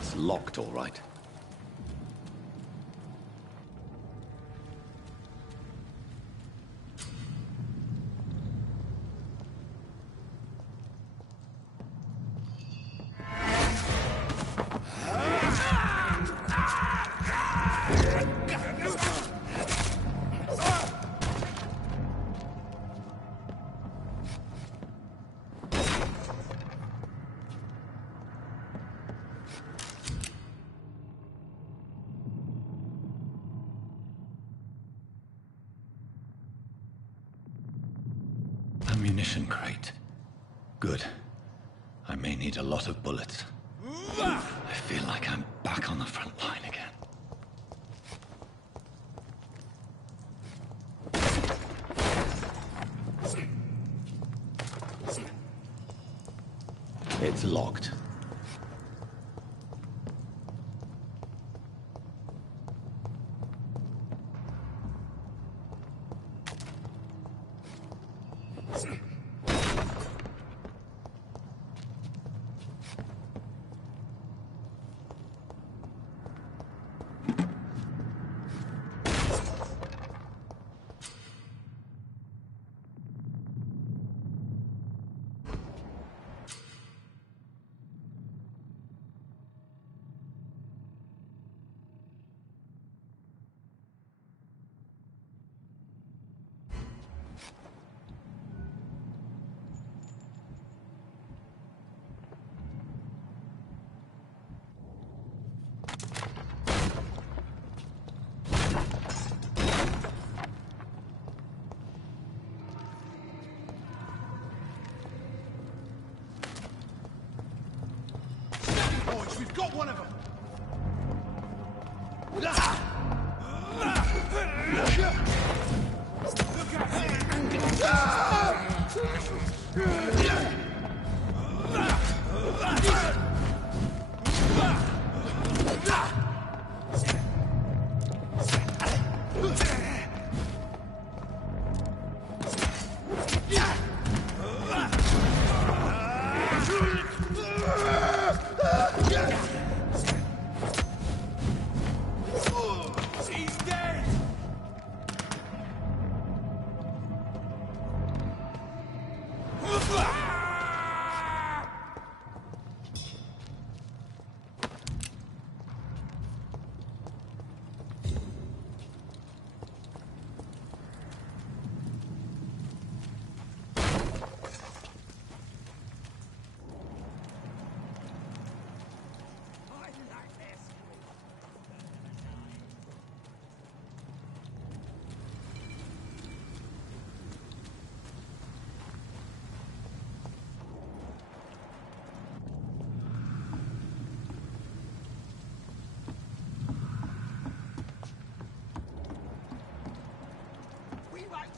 It's locked, all right. Ammunition crate. Good. I may need a lot of bullets. I feel like I'm back on the front line again. It's locked. We've got one of them!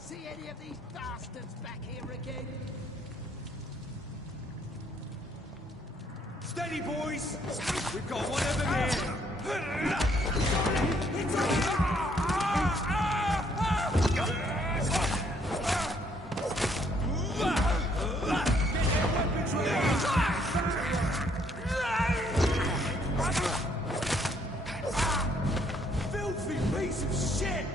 See any of these bastards back here again? Steady, boys! We've got one of them here! Filthy piece of shit!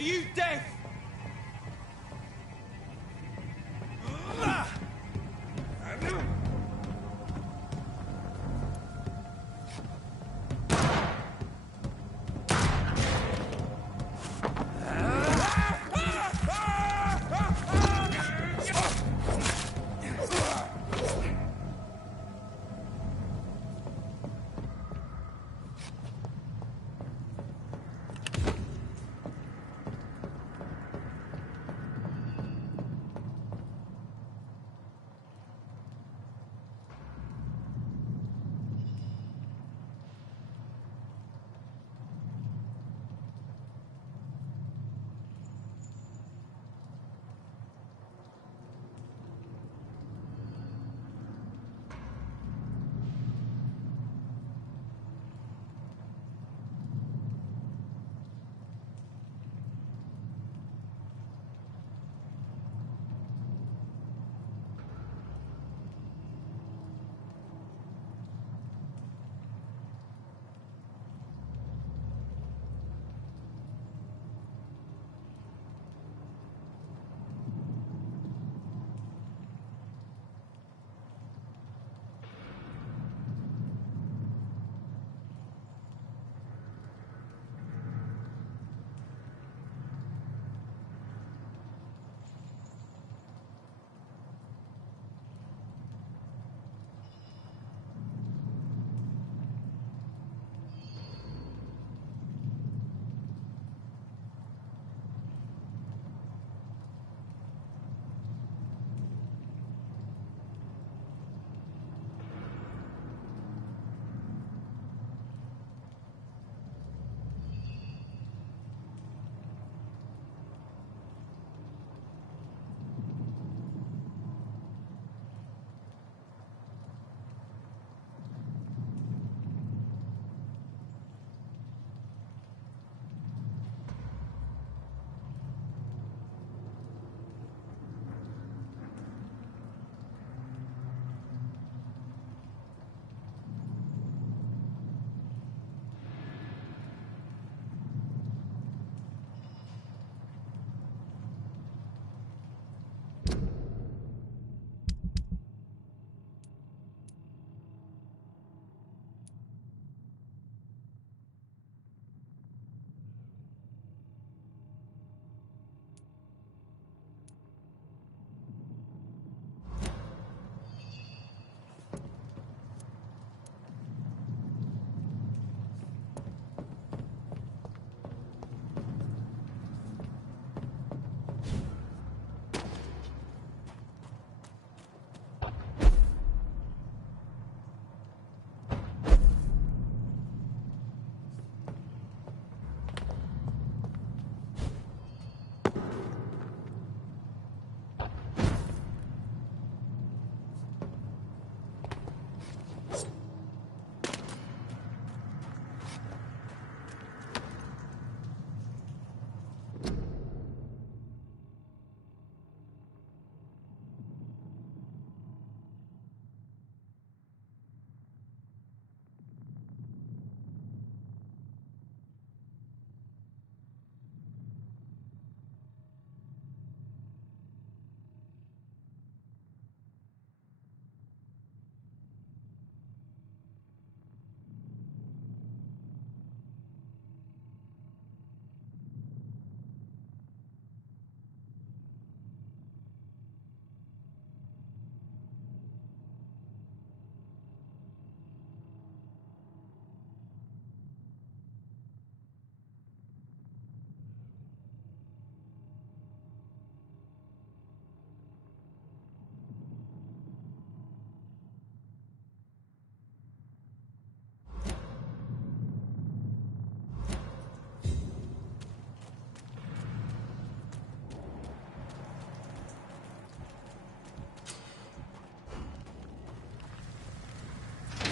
Are you deaf?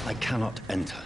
I cannot enter.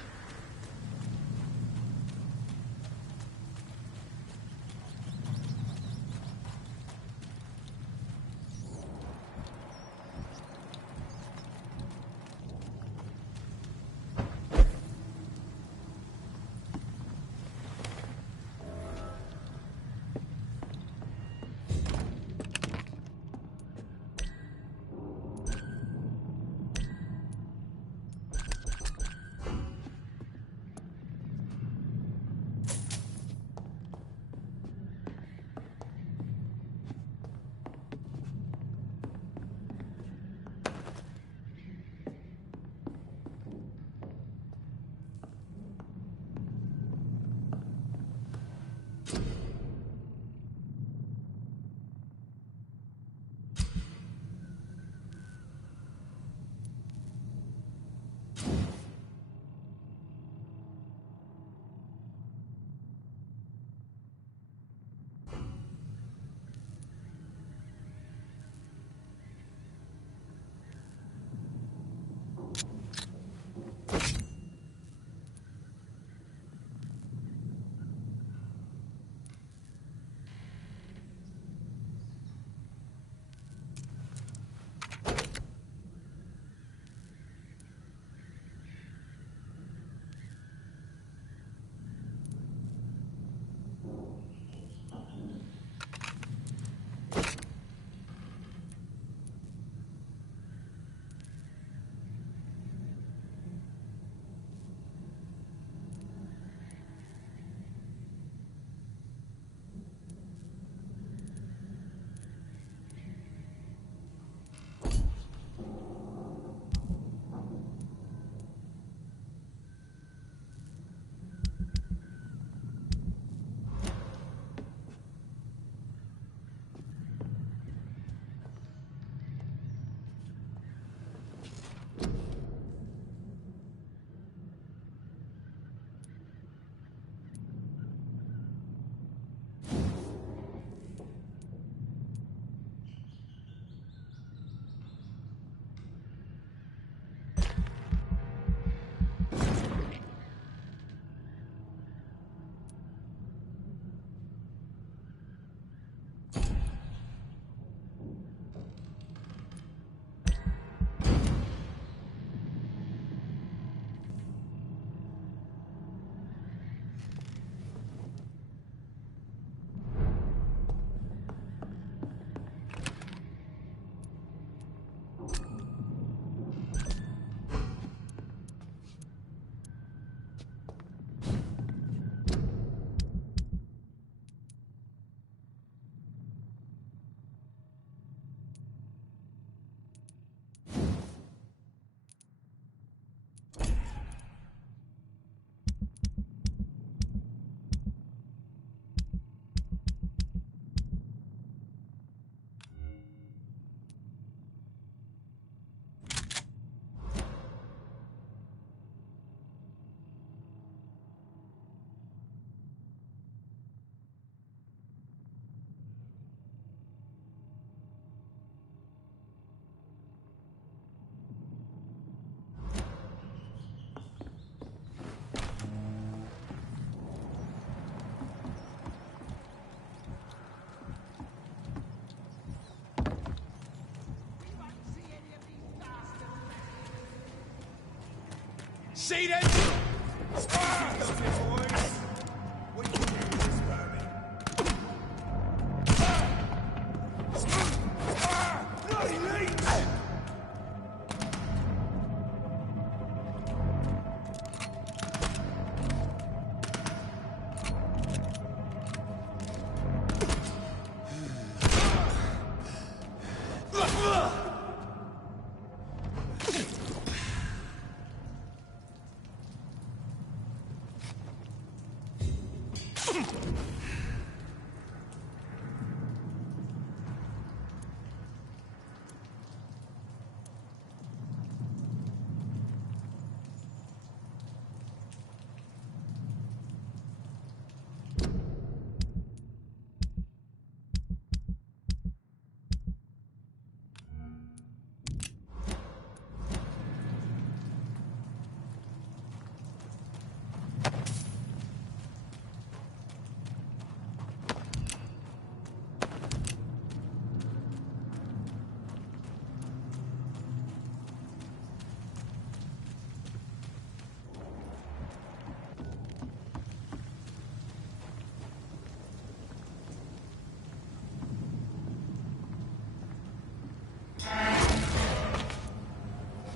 See them?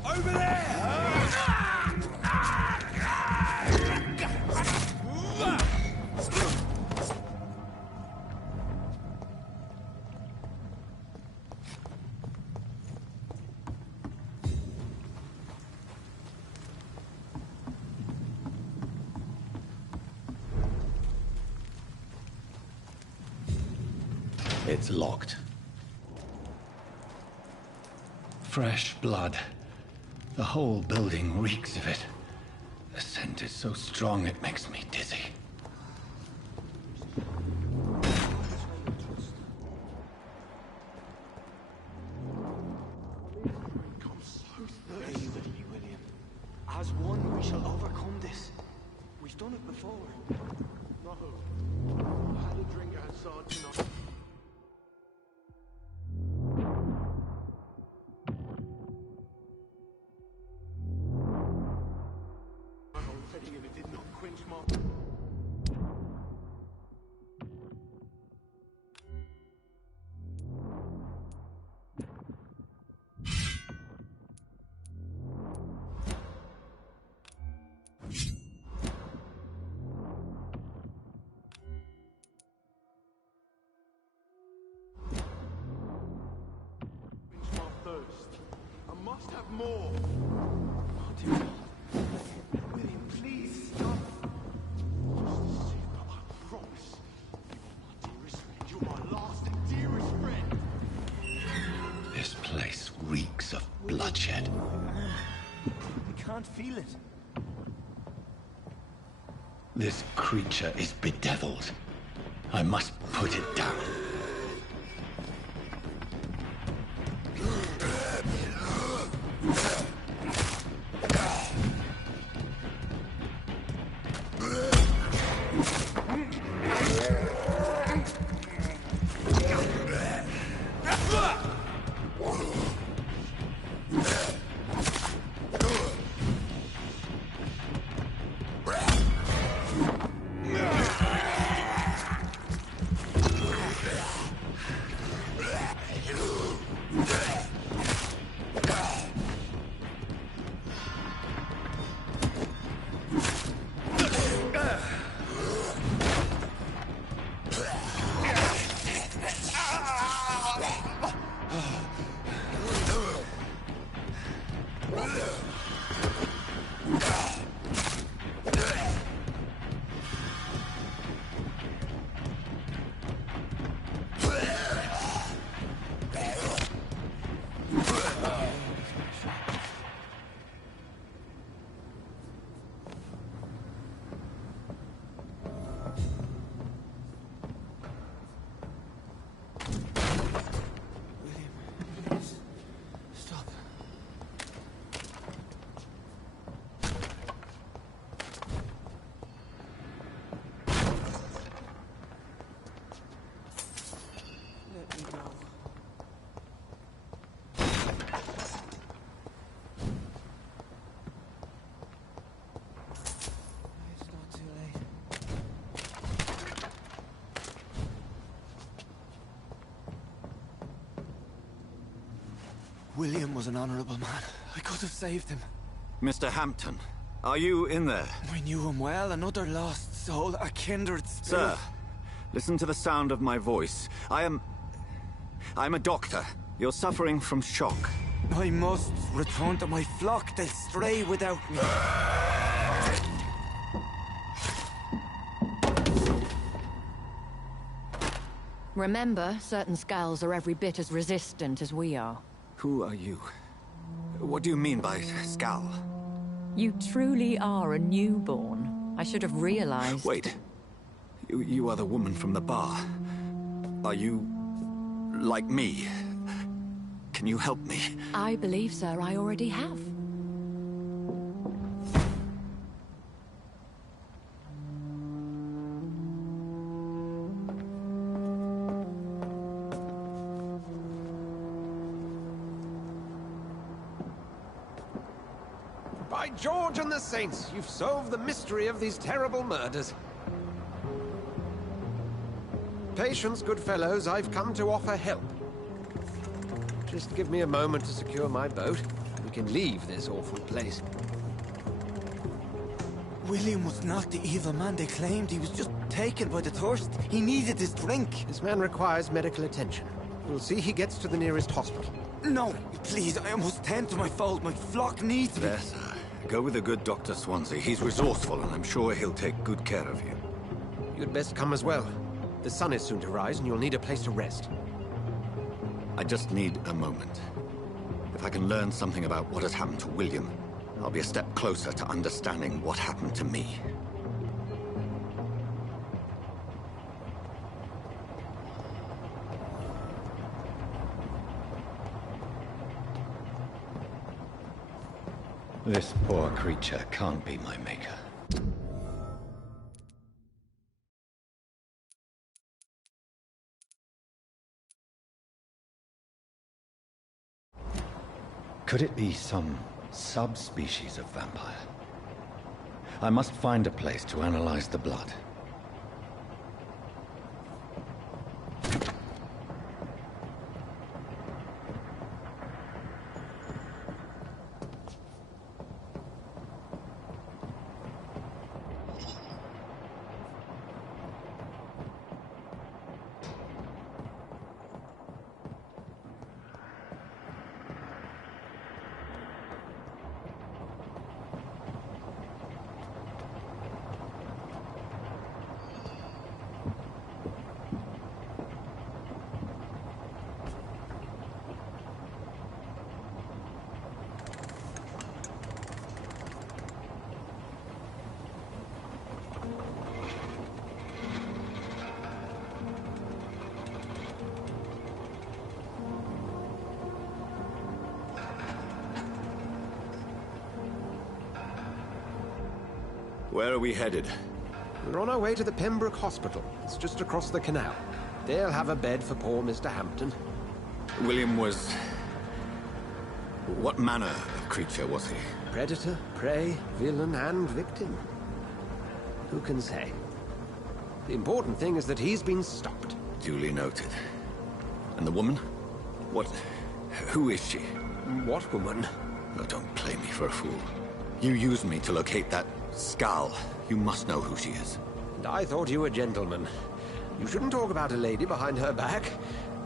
Over there! It's locked. Fresh blood. The whole building reeks of it. The scent is so strong it makes me dizzy. I'm so thirsty, William. As one, we shall overcome this. We've done it before. No. I had a drink outside tonight. And it did not quench my... thirst. I must have more. Oh, dear God. William, please stop. Just a secret, I promise. You are my dearest friend. You're my last and dearest friend. This place reeks of bloodshed. We can't feel it. This creature is bedeviled. I must put it down. William was an honorable man. I could have saved him. Mr. Hampton, are you in there? I knew him well, another lost soul, a kindred spirit. Sir, listen to the sound of my voice. I'm a doctor. You're suffering from shock. I must return to my flock. They'll stray without me. Remember, certain skulls are every bit as resistant as we are. Who are you? What do you mean by Skal? You truly are a newborn. I should have realized. Wait. You are the woman from the bar. Are you... like me? Can you help me? I believe, sir, I already have. By George and the Saints, you've solved the mystery of these terrible murders. Patience, good fellows, I've come to offer help. Just give me a moment to secure my boat. We can leave this awful place. William was not the evil man they claimed. He was just taken by the thirst. He needed his drink. This man requires medical attention. We'll see he gets to the nearest hospital. No, please, I must tend to my fold. My flock needs me. There, sir. Go with the good Dr. Swansea. He's resourceful, and I'm sure he'll take good care of you. You'd best come as well. The sun is soon to rise, and you'll need a place to rest. I just need a moment. If I can learn something about what has happened to William, I'll be a step closer to understanding what happened to me. This poor creature can't be my maker. Could it be some subspecies of vampire? I must find a place to analyze the blood. Where are we headed? We're on our way to the Pembroke Hospital. It's just across the canal. They'll have a bed for poor Mr. Hampton. William was... what manner of creature was he? Predator, prey, villain, and victim. Who can say? The important thing is that he's been stopped. Duly noted. And the woman? What... who is she? What woman? Oh, don't play me for a fool. You used me to locate that Skal. You must know who she is. And I thought you a gentleman. You shouldn't talk about a lady behind her back,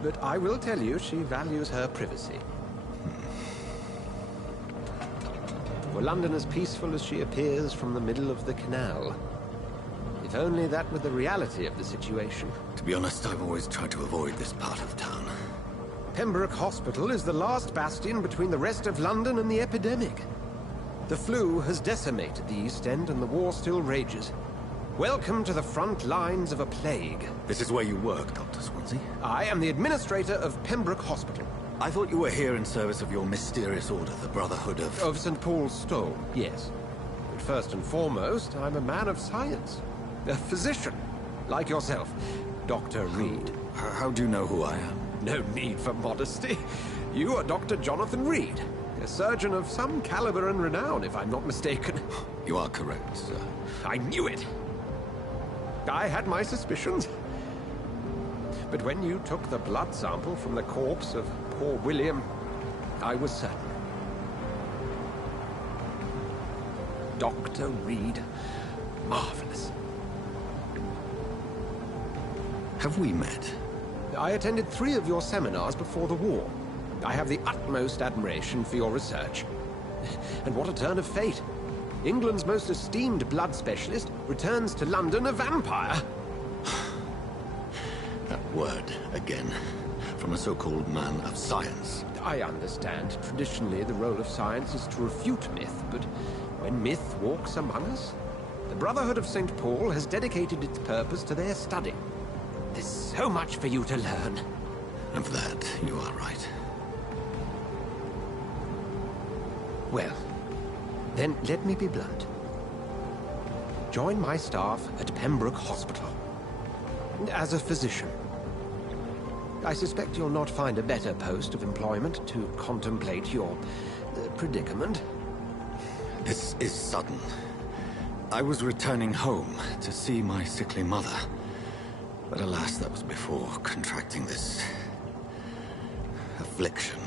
but I will tell you she values her privacy. Were London as peaceful as she appears from the middle of the canal? If only that were the reality of the situation. To be honest, I've always tried to avoid this part of town. Pembroke Hospital is the last bastion between the rest of London and the epidemic. The flu has decimated the East End and the war still rages. Welcome to the front lines of a plague. This is where you work, Dr. Swansea? I am the administrator of Pembroke Hospital. I thought you were here in service of your mysterious order, the Brotherhood of... Of St. Paul's Stole, yes. But first and foremost, I'm a man of science. A physician, like yourself, Dr. Reed. How do you know who I am? No need for modesty. You are Dr. Jonathan Reed, a surgeon of some caliber and renown, if I'm not mistaken. You are correct, sir. I knew it! I had my suspicions. But when you took the blood sample from the corpse of poor William, I was certain. Dr. Reed. Marvelous. Have we met? I attended 3 of your seminars before the war. I have the utmost admiration for your research. And what a turn of fate. England's most esteemed blood specialist returns to London a vampire. That word again. From a so-called man of science. I understand. Traditionally, the role of science is to refute myth, but when myth walks among us, the Brotherhood of St. Paul has dedicated its purpose to their study. There's so much for you to learn. And for that, you are right. Well, then let me be blunt. Join my staff at Pembroke Hospital. As a physician. I suspect you'll not find a better post of employment to contemplate your predicament. This is sudden. I was returning home to see my sickly mother. But alas, that was before contracting this affliction.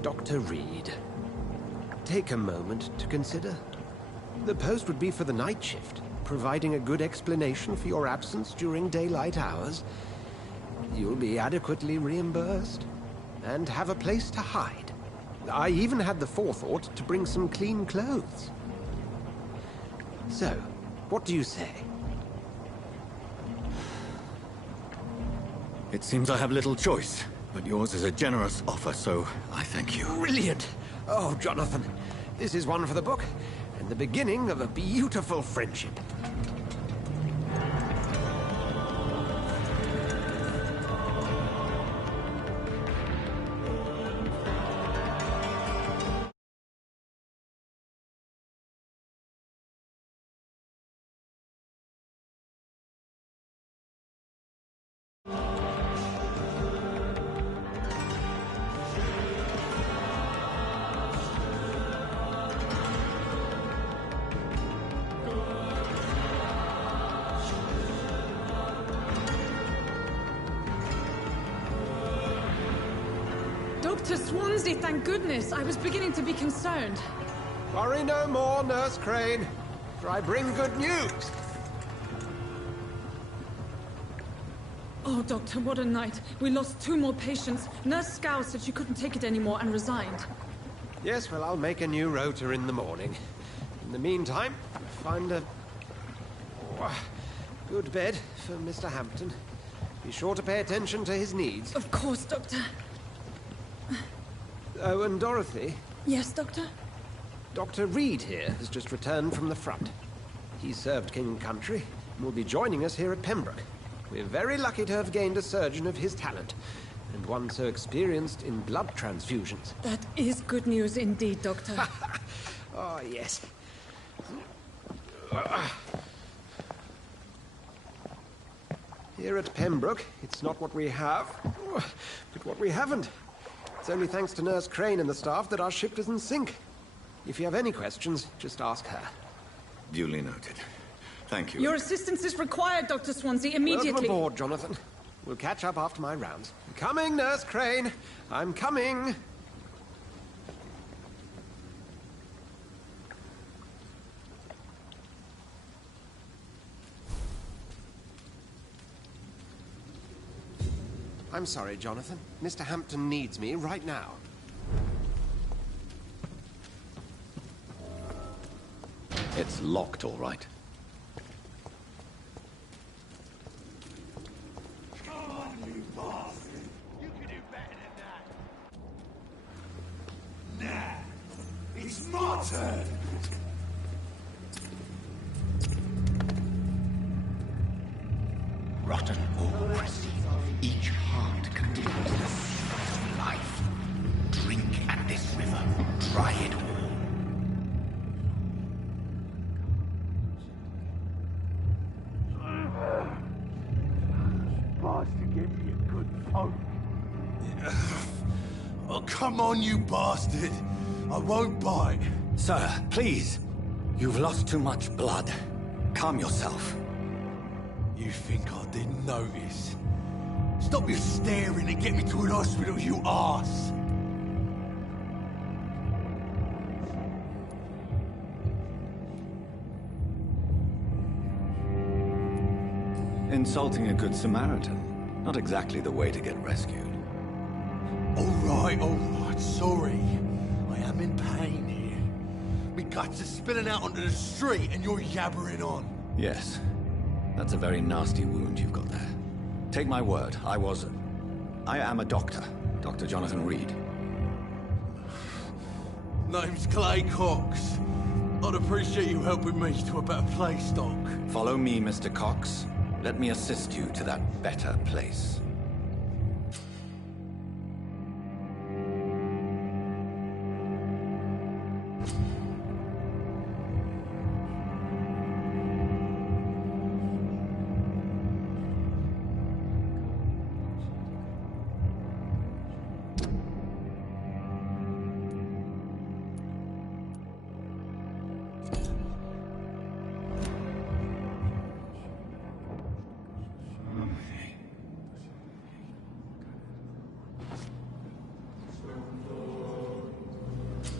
Dr. Reed, take a moment to consider. The post would be for the night shift, providing a good explanation for your absence during daylight hours. You'll be adequately reimbursed, and have a place to hide. I even had the forethought to bring some clean clothes. So, what do you say? It seems I have little choice, but yours is a generous offer, so I thank you. Brilliant! Oh, Jonathan, this is one for the book, and the beginning of a beautiful friendship. Dr. Swansea, thank goodness. I was beginning to be concerned. Worry no more, Nurse Crane, for I bring good news. Oh, Doctor, what a night. We lost 2 more patients. Nurse Scow said she couldn't take it anymore and resigned. Yes, well, I'll make a new rota in the morning. In the meantime, find a good bed for Mr. Hampton. Be sure to pay attention to his needs. Of course, Doctor. Oh, and Dorothy, Yes, Doctor? Dr. Reed here has just returned from the front. He served King and Country and will be joining us here at Pembroke. We're very lucky to have gained a surgeon of his talent, and one so experienced in blood transfusions. That is good news indeed, Doctor. Oh, yes. Here at Pembroke, it's not what we have, but what we haven't. It's only thanks to Nurse Crane and the staff that our ship doesn't sink. If you have any questions, just ask her. Duly noted. Thank you. Your assistance is required, Dr. Swansea, immediately. Welcome aboard, Jonathan. We'll catch up after my rounds. Coming, Nurse Crane. I'm coming. I'm sorry, Jonathan. Mr. Hampton needs me right now. It's locked, all right. Come on, you bastard! You can do better than that. Nah, it's my turn. Rotten or pristine, each heart contains the secret of life. Drink at this river, try it all. Bastard gave me a good poke. Oh, come on, you bastard! I won't bite. Sir, please. You've lost too much blood. Calm yourself. You think I didn't notice? Stop your staring and get me to an hospital, you arse! Insulting a good Samaritan. Not exactly the way to get rescued. All right, sorry. I am in pain here. Me guts are spilling out onto the street and you're yabbering on. Yes. That's a very nasty wound you've got there. Take my word, I am a doctor. Dr. Jonathan Reed. Name's Clay Cox. I'd appreciate you helping me to a better place, Doc. Follow me, Mr. Cox. Let me assist you to that better place.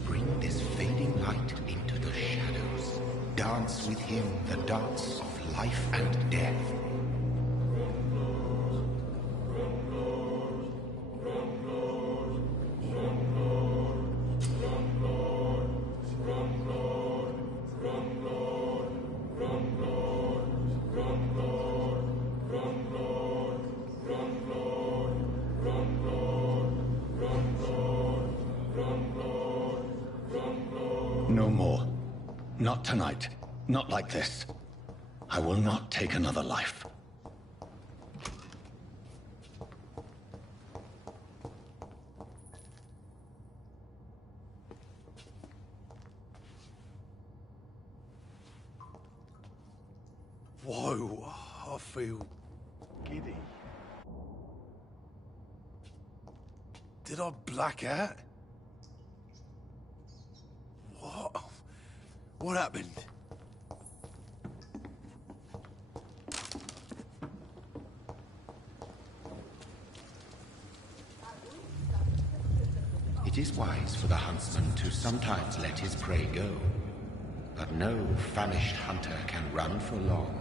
Bring this fading light into the shadows. Dance with him the dance of life and death. No more. Not tonight. Not like this. I will not take another life. Whoa, I feel giddy. Did I black out? What? What happened? It is wise for the huntsman to sometimes let his prey go, but no famished hunter can run for long.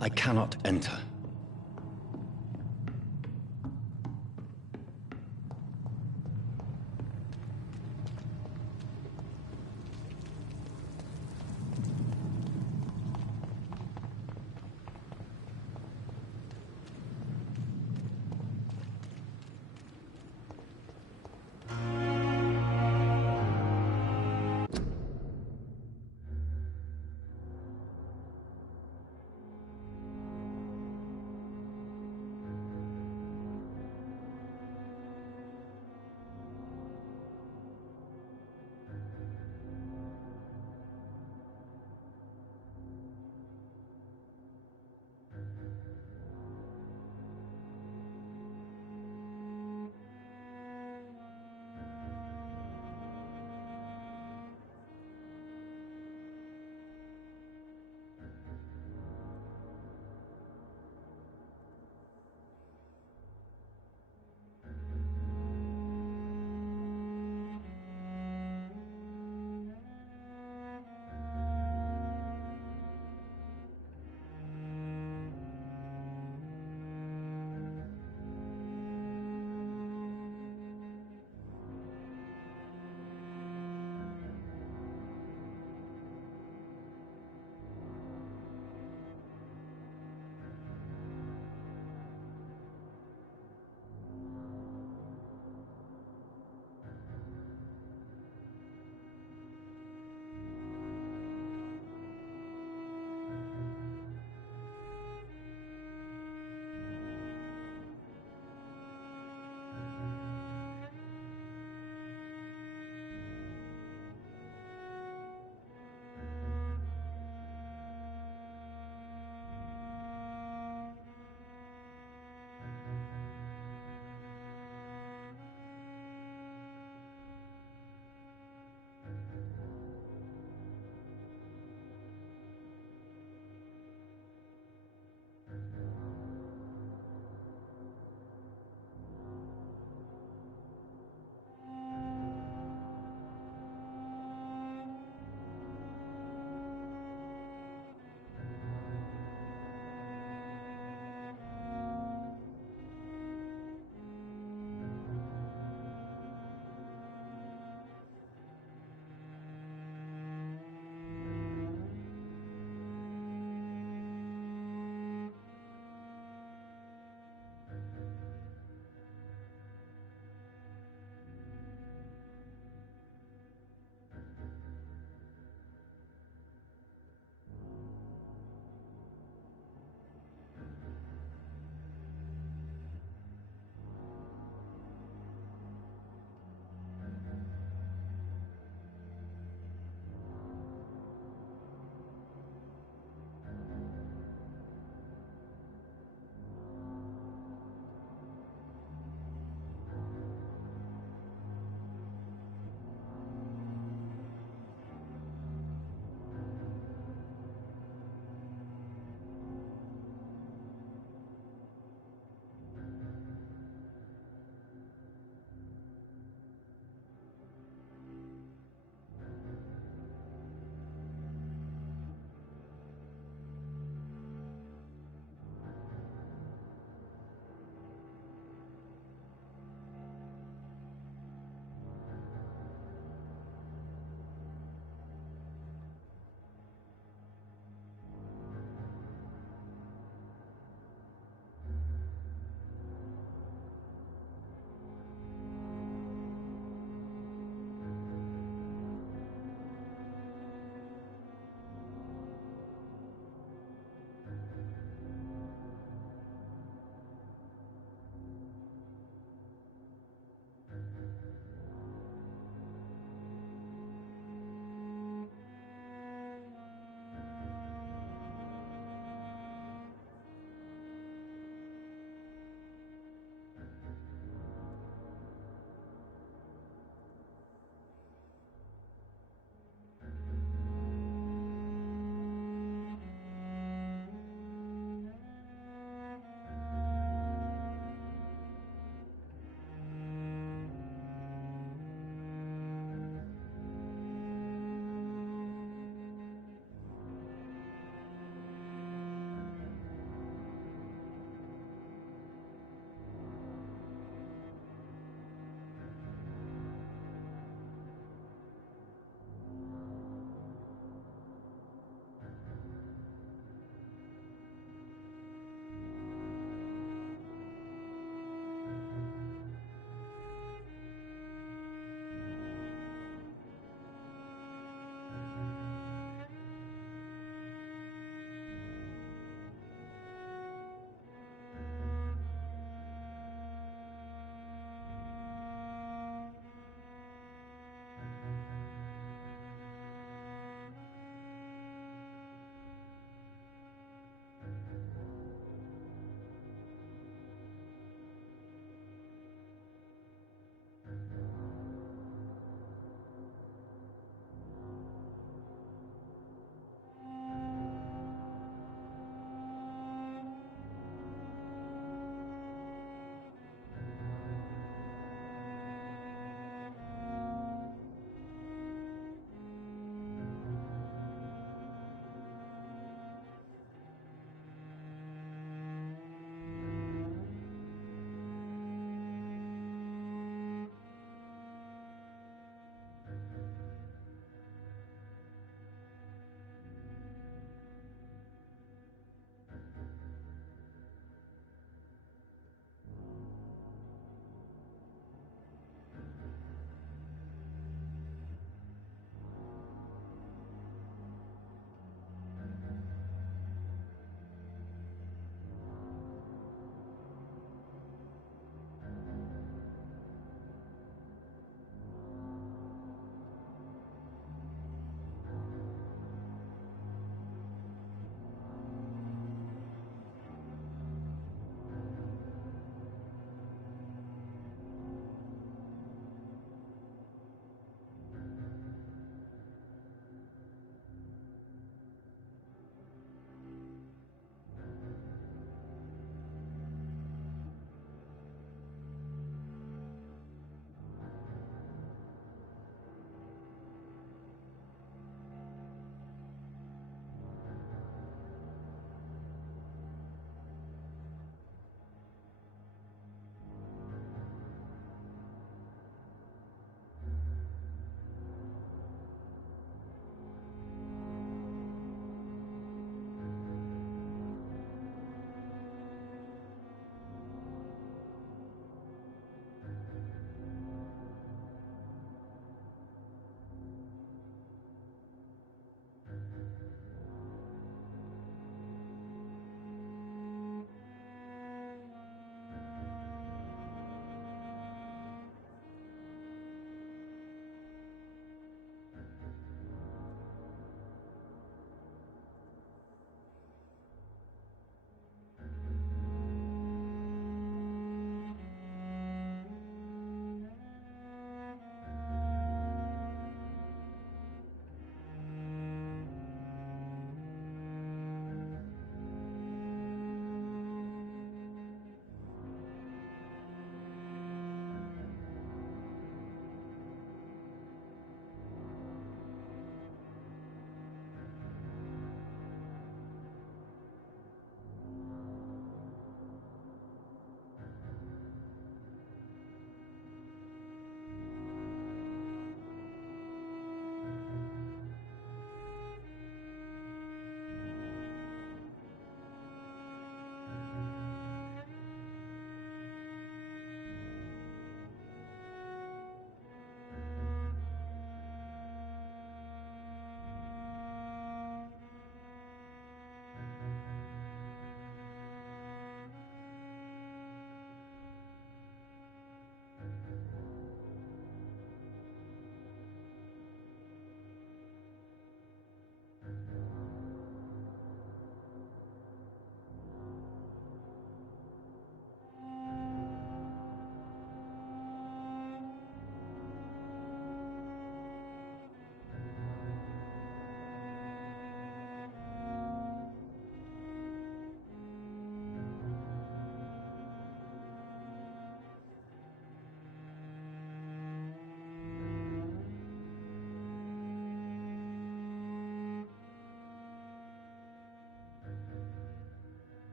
I cannot enter.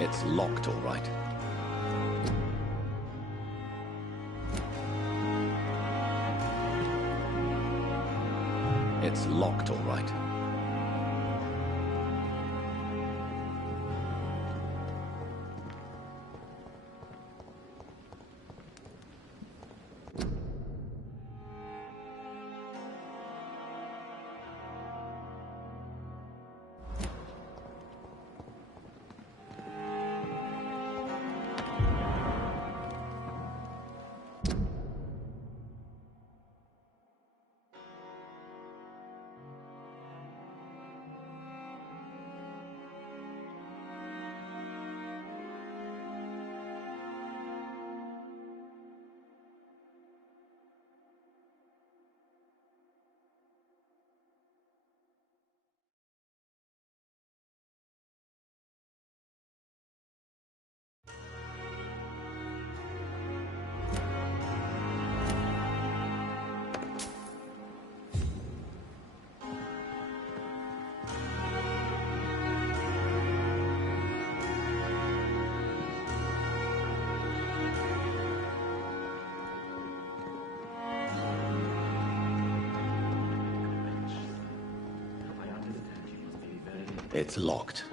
It's locked, all right. It's locked, all right. It's locked.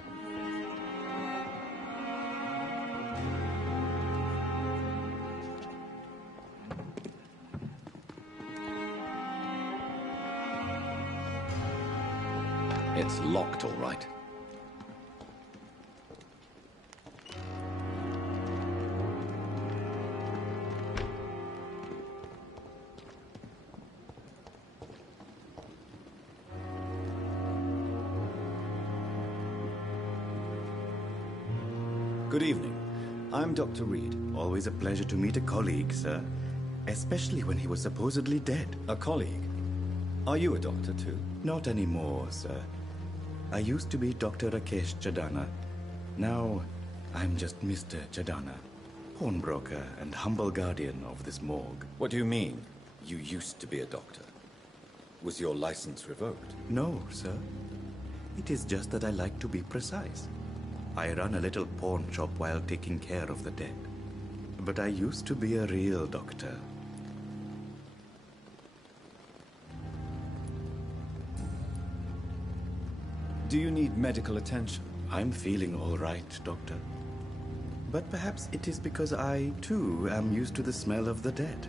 It's locked, all right. Good evening. I'm Dr. Reed. Always a pleasure to meet a colleague, sir. Especially when he was supposedly dead. A colleague? Are you a doctor, too? Not anymore, sir. I used to be Dr. Rakesh Chadana. Now, I'm just Mr. Chadana, pawnbroker and humble guardian of this morgue. What do you mean, you used to be a doctor? Was your license revoked? No, sir. It is just that I like to be precise. I run a little pawn shop while taking care of the dead. But I used to be a real doctor. Do you need medical attention? I'm feeling all right, doctor. But perhaps it is because I, too, am used to the smell of the dead.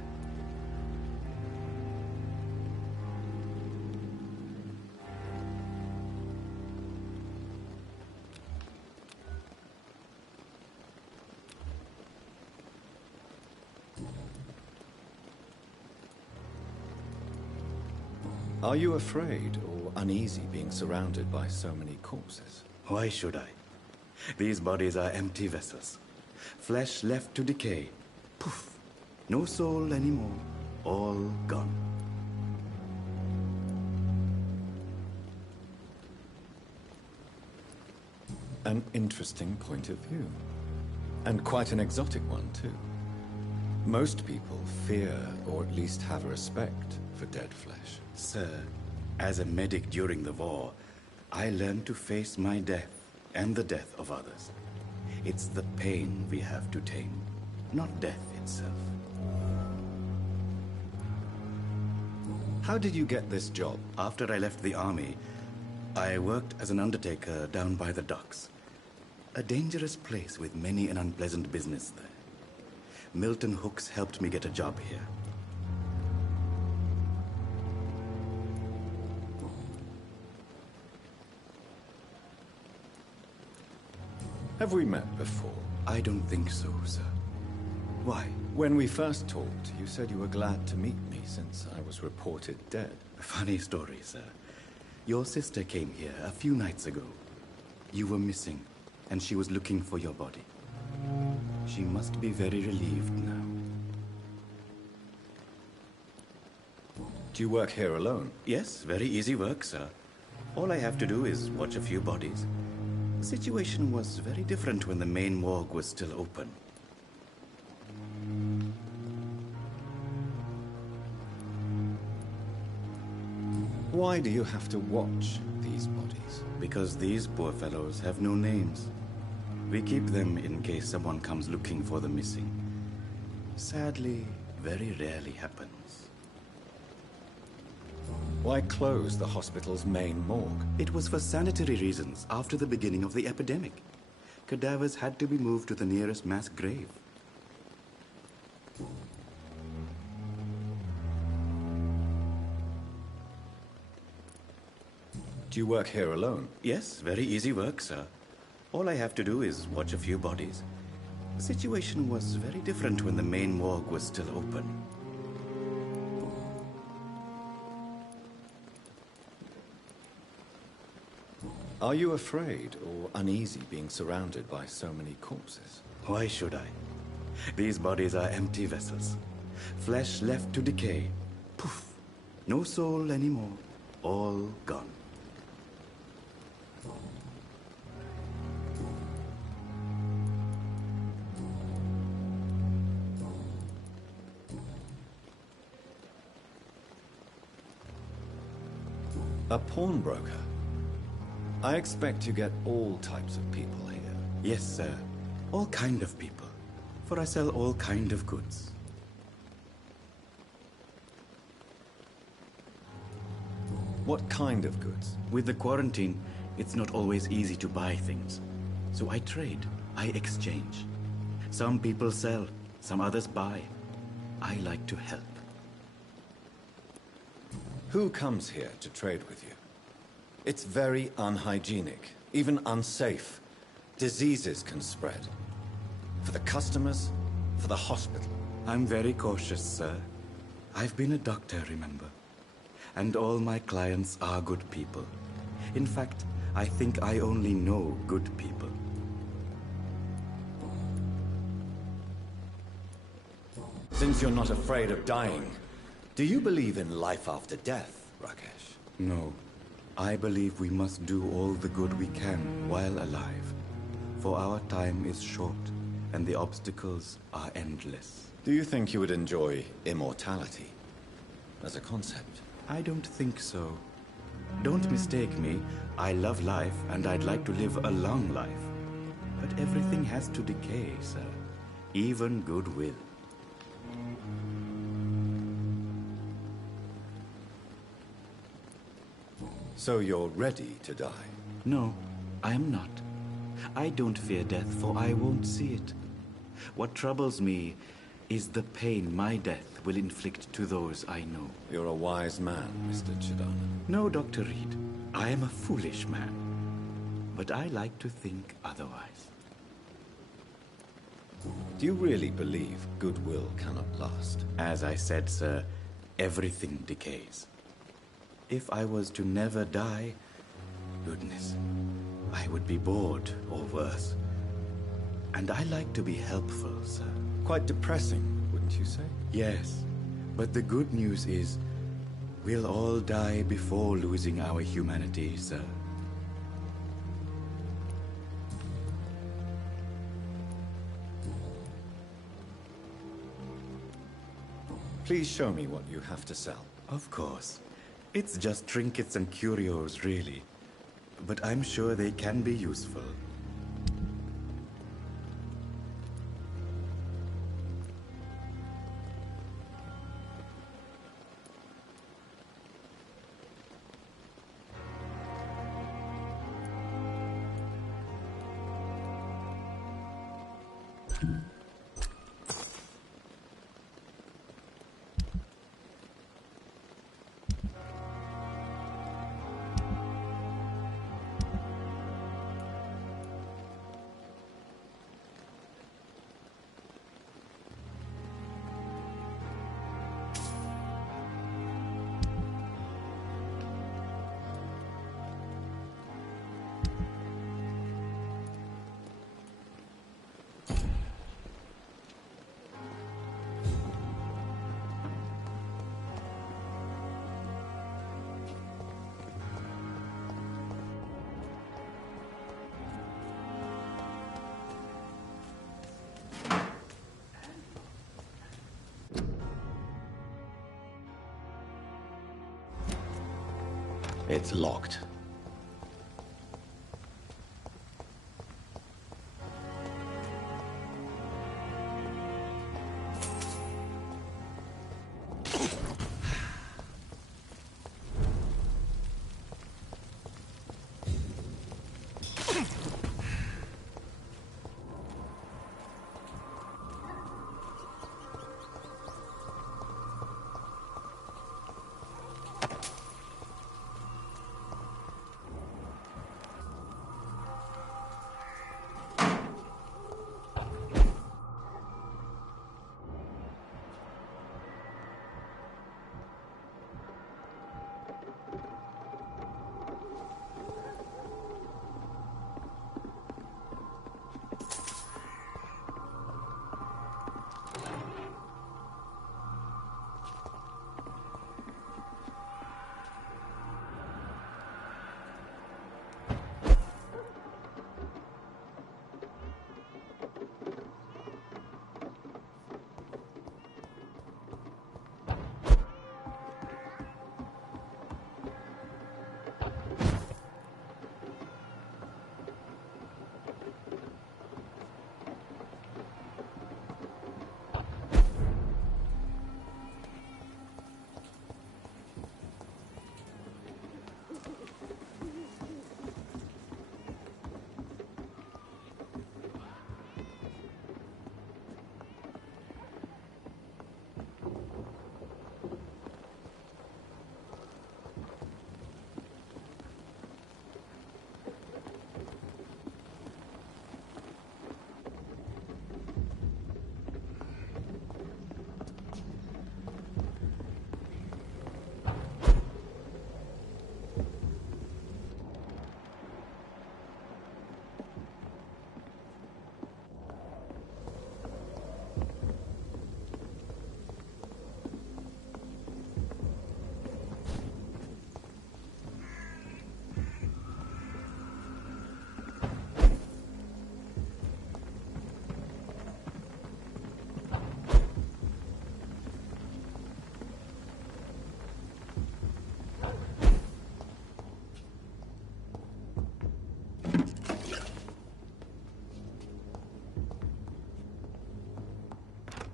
Are you afraid or uneasy being surrounded by so many corpses? Why should I? These bodies are empty vessels. Flesh left to decay. Poof. No soul anymore. All gone. An interesting point of view. And quite an exotic one, too. Most people fear, or at least have respect, for dead flesh. Sir, as a medic during the war, I learned to face my death and the death of others. It's the pain we have to tame, not death itself. How did you get this job? After I left the army, I worked as an undertaker down by the docks. A dangerous place with many an unpleasant business there. Milton Hooks helped me get a job here. Have we met before? I don't think so, sir. Why? When we first talked, you said you were glad to meet me since I was reported dead. Funny story, sir. Your sister came here a few nights ago. You were missing, and she was looking for your body. She must be very relieved now. Do you work here alone? Yes, very easy work, sir. All I have to do is watch a few bodies. The situation was very different when the main morgue was still open. Why do you have to watch these bodies? Because these poor fellows have no names. We keep them in case someone comes looking for the missing. Sadly, very rarely happens. Why close the hospital's main morgue? It was for sanitary reasons after the beginning of the epidemic. Cadavers had to be moved to the nearest mass grave. Do you work here alone? Yes, very easy work, sir. All I have to do is watch a few bodies. The situation was very different when the main morgue was still open. Are you afraid or uneasy being surrounded by so many corpses? Why should I? These bodies are empty vessels. Flesh left to decay. Poof. No soul anymore. All gone. A pawnbroker? I expect you get all types of people here. Yes, sir. All kind of people. For I sell all kind of goods. What kind of goods? With the quarantine, it's not always easy to buy things. So I trade. I exchange. Some people sell, some others buy. I like to help. Who comes here to trade with you? It's very unhygienic, even unsafe. Diseases can spread. For the customers, for the hospital. I'm very cautious, sir. I've been a doctor, remember? And all my clients are good people. In fact, I think I only know good people. Since you're not afraid of dying, do you believe in life after death, Rakesh? No. I believe we must do all the good we can while alive. For our time is short, and the obstacles are endless. Do you think you would enjoy immortality as a concept? I don't think so. Don't mistake me. I love life, and I'd like to live a long life. But everything has to decay, sir. Even goodwill. So you're ready to die? No, I am not. I don't fear death, for I won't see it. What troubles me is the pain my death will inflict to those I know. You're a wise man, Mr. Chidana. No, Dr. Reed. I am a foolish man. But I like to think otherwise. Do you really believe goodwill cannot last? As I said, sir, everything decays. If I was to never die, goodness, I would be bored or worse. And I like to be helpful, sir. Quite depressing, wouldn't you say? Yes, but the good news is, we'll all die before losing our humanity, sir. Please show me what you have to sell. Of course. It's just trinkets and curios, really. But I'm sure they can be useful. It's locked.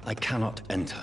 I cannot enter.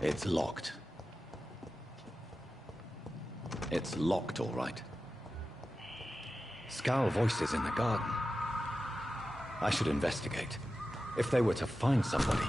It's locked. It's locked, all right. Scowl voices in the garden. I should investigate. If they were to find somebody...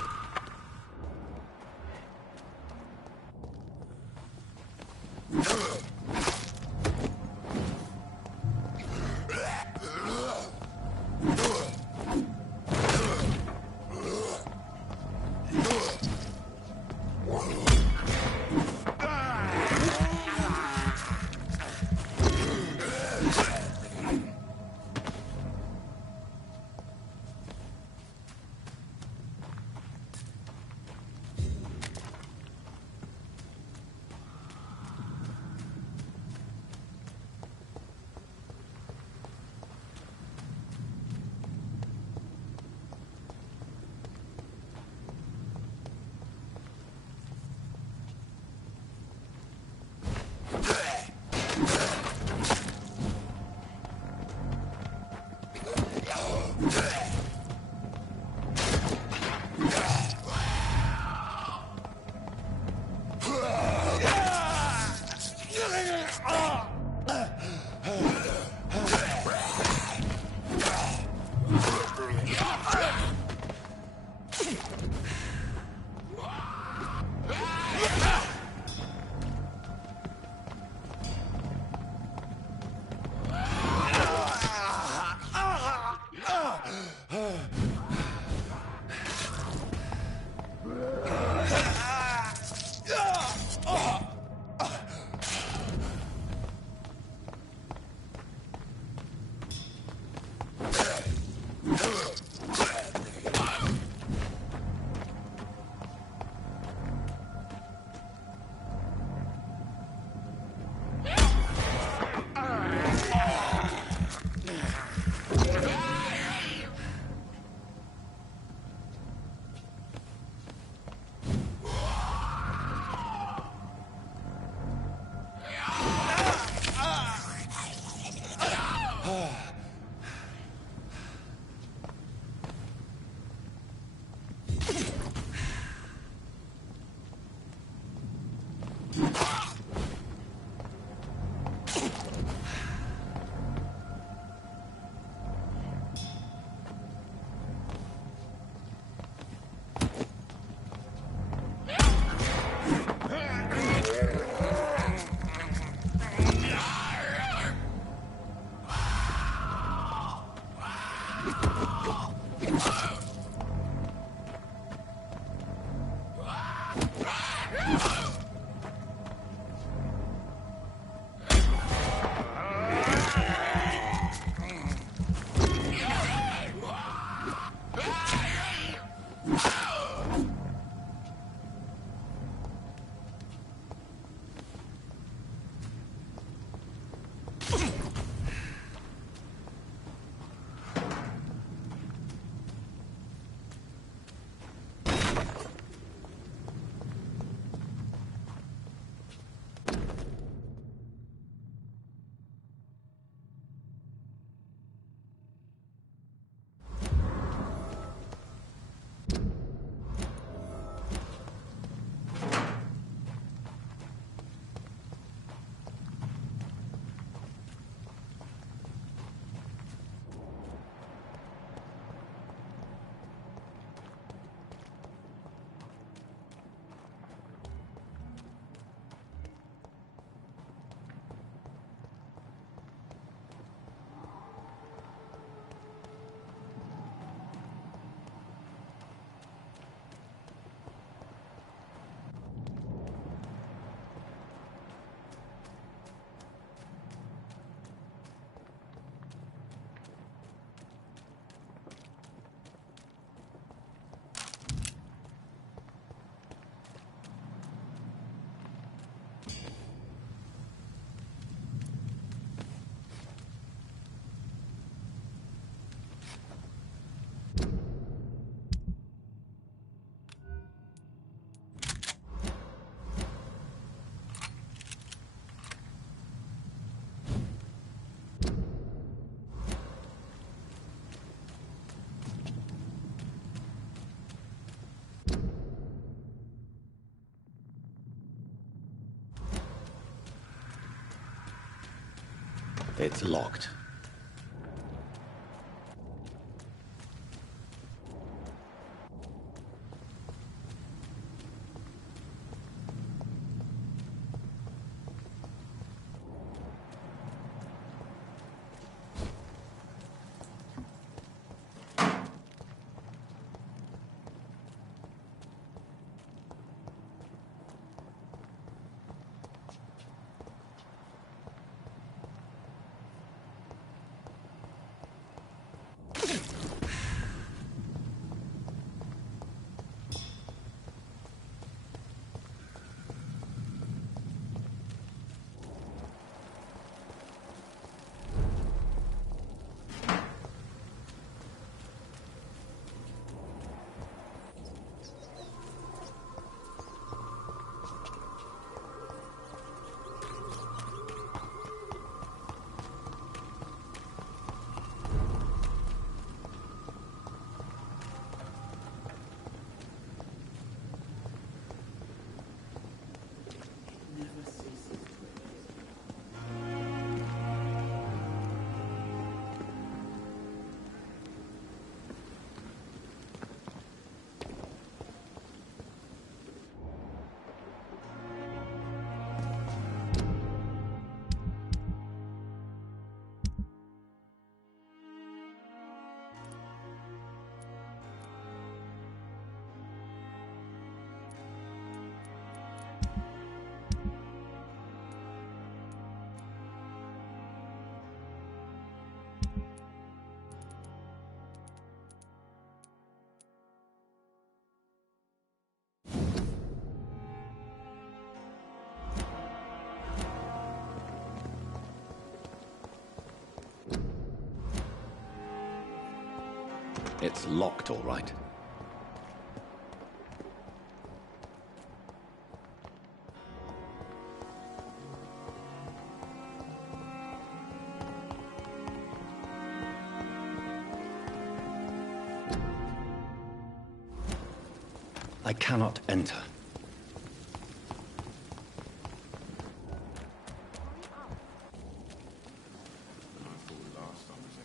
It's locked. It's locked, all right. I cannot enter.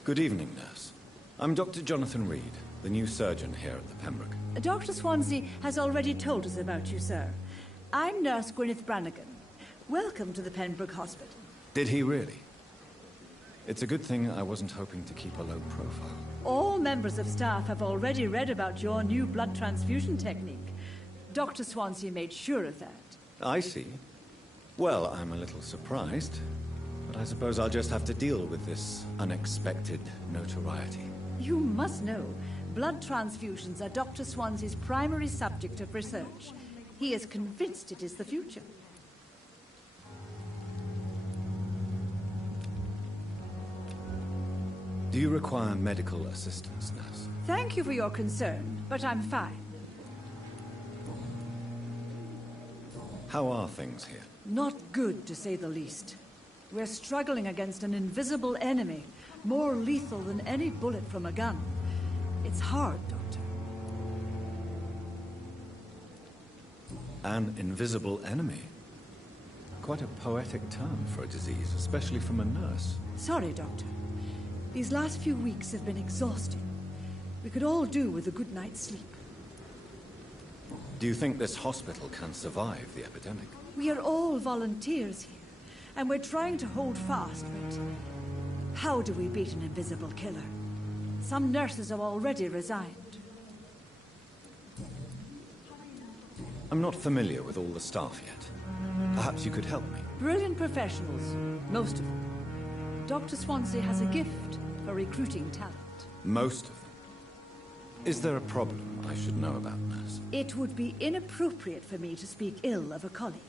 Good evening, nurse. I'm Dr. Jonathan Reed, the new surgeon here at the Pembroke. Dr. Swansea has already told us about you, sir. I'm Nurse Gwyneth Brannigan. Welcome to the Pembroke Hospital. Did he really? It's a good thing I wasn't hoping to keep a low profile. All members of staff have already read about your new blood transfusion technique. Dr. Swansea made sure of that. I see. Well, I'm a little surprised, but I suppose I'll just have to deal with this unexpected notoriety. You must know, blood transfusions are Dr. Swansea's primary subject of research. He is convinced it is the future. Do you require medical assistance, nurse? Thank you for your concern, but I'm fine. How are things here? Not good, to say the least. We're struggling against an invisible enemy, more lethal than any bullet from a gun. It's hard, Doctor. An invisible enemy? Quite a poetic term for a disease, especially from a nurse. Sorry, Doctor. These last few weeks have been exhausting. We could all do with a good night's sleep. Do you think this hospital can survive the epidemic? We are all volunteers here, and we're trying to hold fast, but how do we beat an invisible killer? Some nurses have already resigned. I'm not familiar with all the staff yet. Perhaps you could help me. Brilliant professionals, most of them. Dr. Swansea has a gift for recruiting talent. Most of them? Is there a problem I should know about, nurse? It would be inappropriate for me to speak ill of a colleague.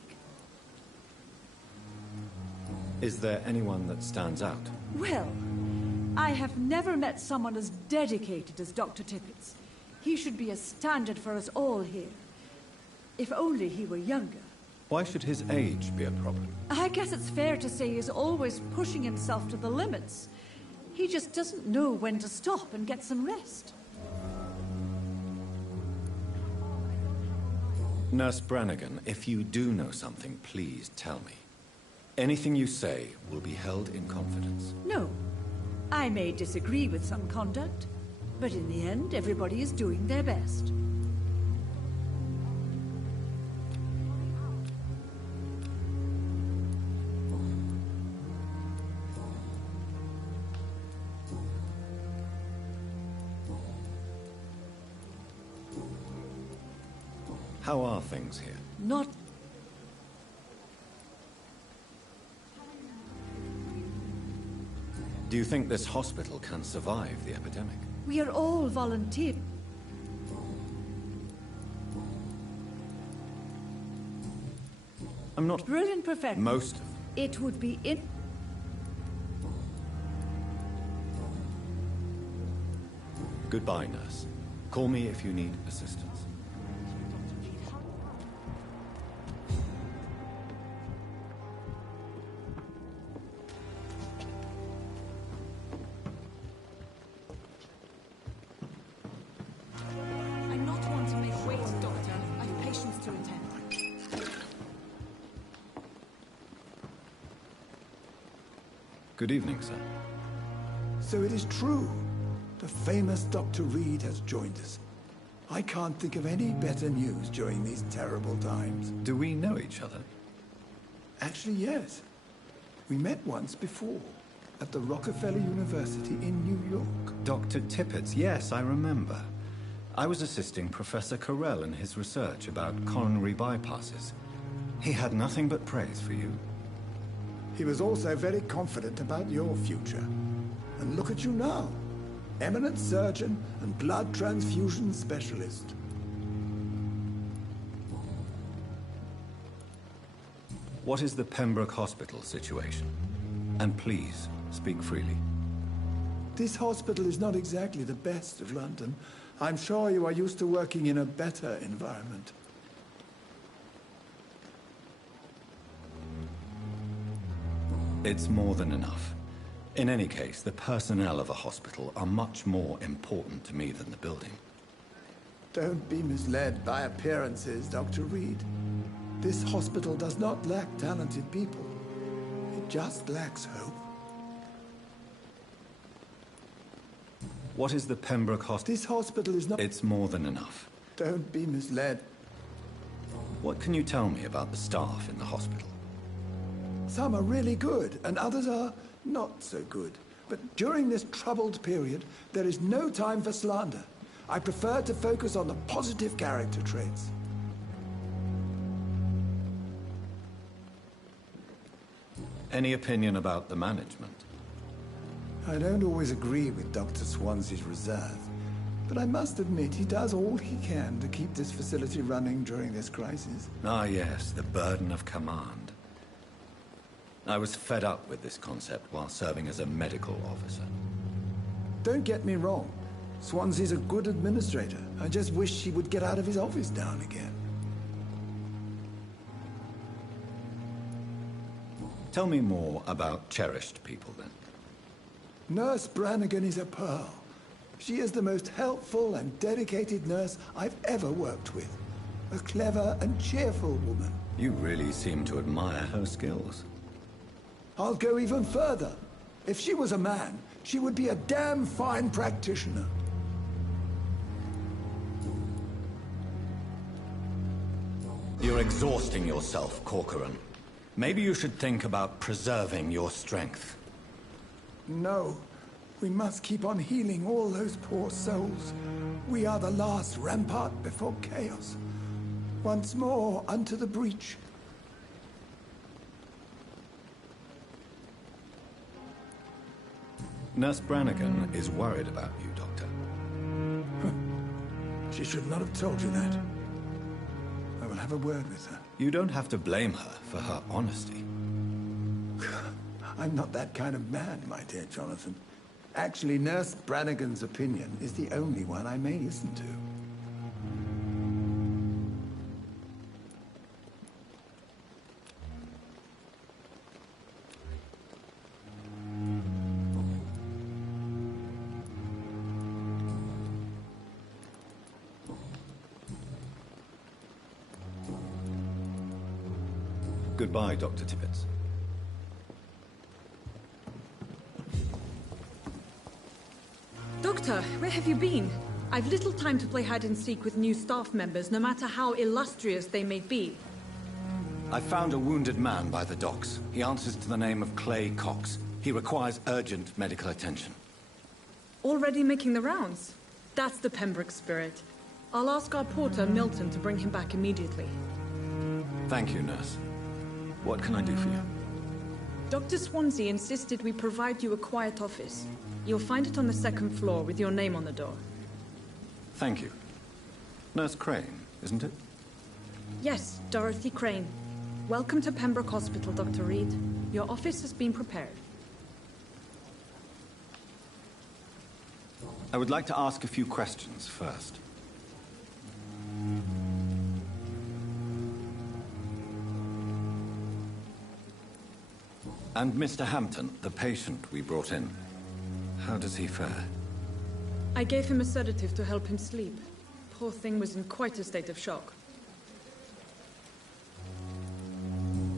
Is there anyone that stands out? Well, I have never met someone as dedicated as Dr. Tippett's. He should be a standard for us all here. If only he were younger. Why should his age be a problem? I guess it's fair to say he's always pushing himself to the limits. He just doesn't know when to stop and get some rest. Nurse Brannigan, if you do know something, please tell me. Anything you say will be held in confidence. No. I may disagree with some conduct, but in the end, everybody is doing their best. How are things here? Not... Do you think this hospital can survive the epidemic? We are all volunteers. I'm not... Brilliant professionals. Most of them. It would be in... Goodbye, nurse. Call me if you need assistance. I'm not one to make waits, Doctor. I've patients to attend. Good evening, sir. So it is true. The famous Dr. Reed has joined us. I can't think of any better news during these terrible times. Do we know each other? Actually, yes. We met once before, at the Rockefeller University in New York. Dr. Tippett's, yes, I remember. I was assisting Professor Carell in his research about coronary bypasses. He had nothing but praise for you. He was also very confident about your future. And look at you now. Eminent surgeon and blood transfusion specialist. What is the Pembroke Hospital situation? And please, speak freely. This hospital is not exactly the best of London. I'm sure you are used to working in a better environment. It's more than enough. In any case, the personnel of a hospital are much more important to me than the building. Don't be misled by appearances, Dr. Reed. This hospital does not lack talented people. It just lacks hope. What is the Pembroke Hospital? This hospital is not... It's more than enough. Don't be misled. What can you tell me about the staff in the hospital? Some are really good, and others are not so good. But during this troubled period, there is no time for slander. I prefer to focus on the positive character traits. Any opinion about the management? I don't always agree with Dr. Swansea's reserve, but I must admit he does all he can to keep this facility running during this crisis. Ah, yes, the burden of command. I was fed up with this concept while serving as a medical officer. Don't get me wrong. Swansea's a good administrator. I just wish he would get out of his office now and again. Tell me more about cherished people, then. Nurse Brannigan is a pearl. She is the most helpful and dedicated nurse I've ever worked with. A clever and cheerful woman. You really seem to admire her skills. I'll go even further. If she was a man, she would be a damn fine practitioner. You're exhausting yourself, Corcoran. Maybe you should think about preserving your strength. No. We must keep on healing all those poor souls. We are the last rampart before chaos. Once more unto the breach. Nurse Brannigan is worried about you, Doctor. She should not have told you that. I will have a word with her. You don't have to blame her for her honesty. I'm not that kind of man, my dear Jonathan. Actually, Nurse Brannigan's opinion is the only one I may listen to. Goodbye, Dr. Tippett. Doctor, where have you been? I've little time to play hide-and-seek with new staff members, no matter how illustrious they may be. I found a wounded man by the docks. He answers to the name of Clay Cox. He requires urgent medical attention. Already making the rounds? That's the Pembroke spirit. I'll ask our porter, Milton, to bring him back immediately. Thank you, nurse. What can I do for you? Dr. Swansea insisted we provide you a quiet office. You'll find it on the second floor with your name on the door. Thank you. Nurse Crane, isn't it? Yes, Dorothy Crane. Welcome to Pembroke Hospital, Dr. Reed. Your office has been prepared. I would like to ask a few questions first. And Mr. Hampton, the patient we brought in, how does he fare? I gave him a sedative to help him sleep. Poor thing was in quite a state of shock.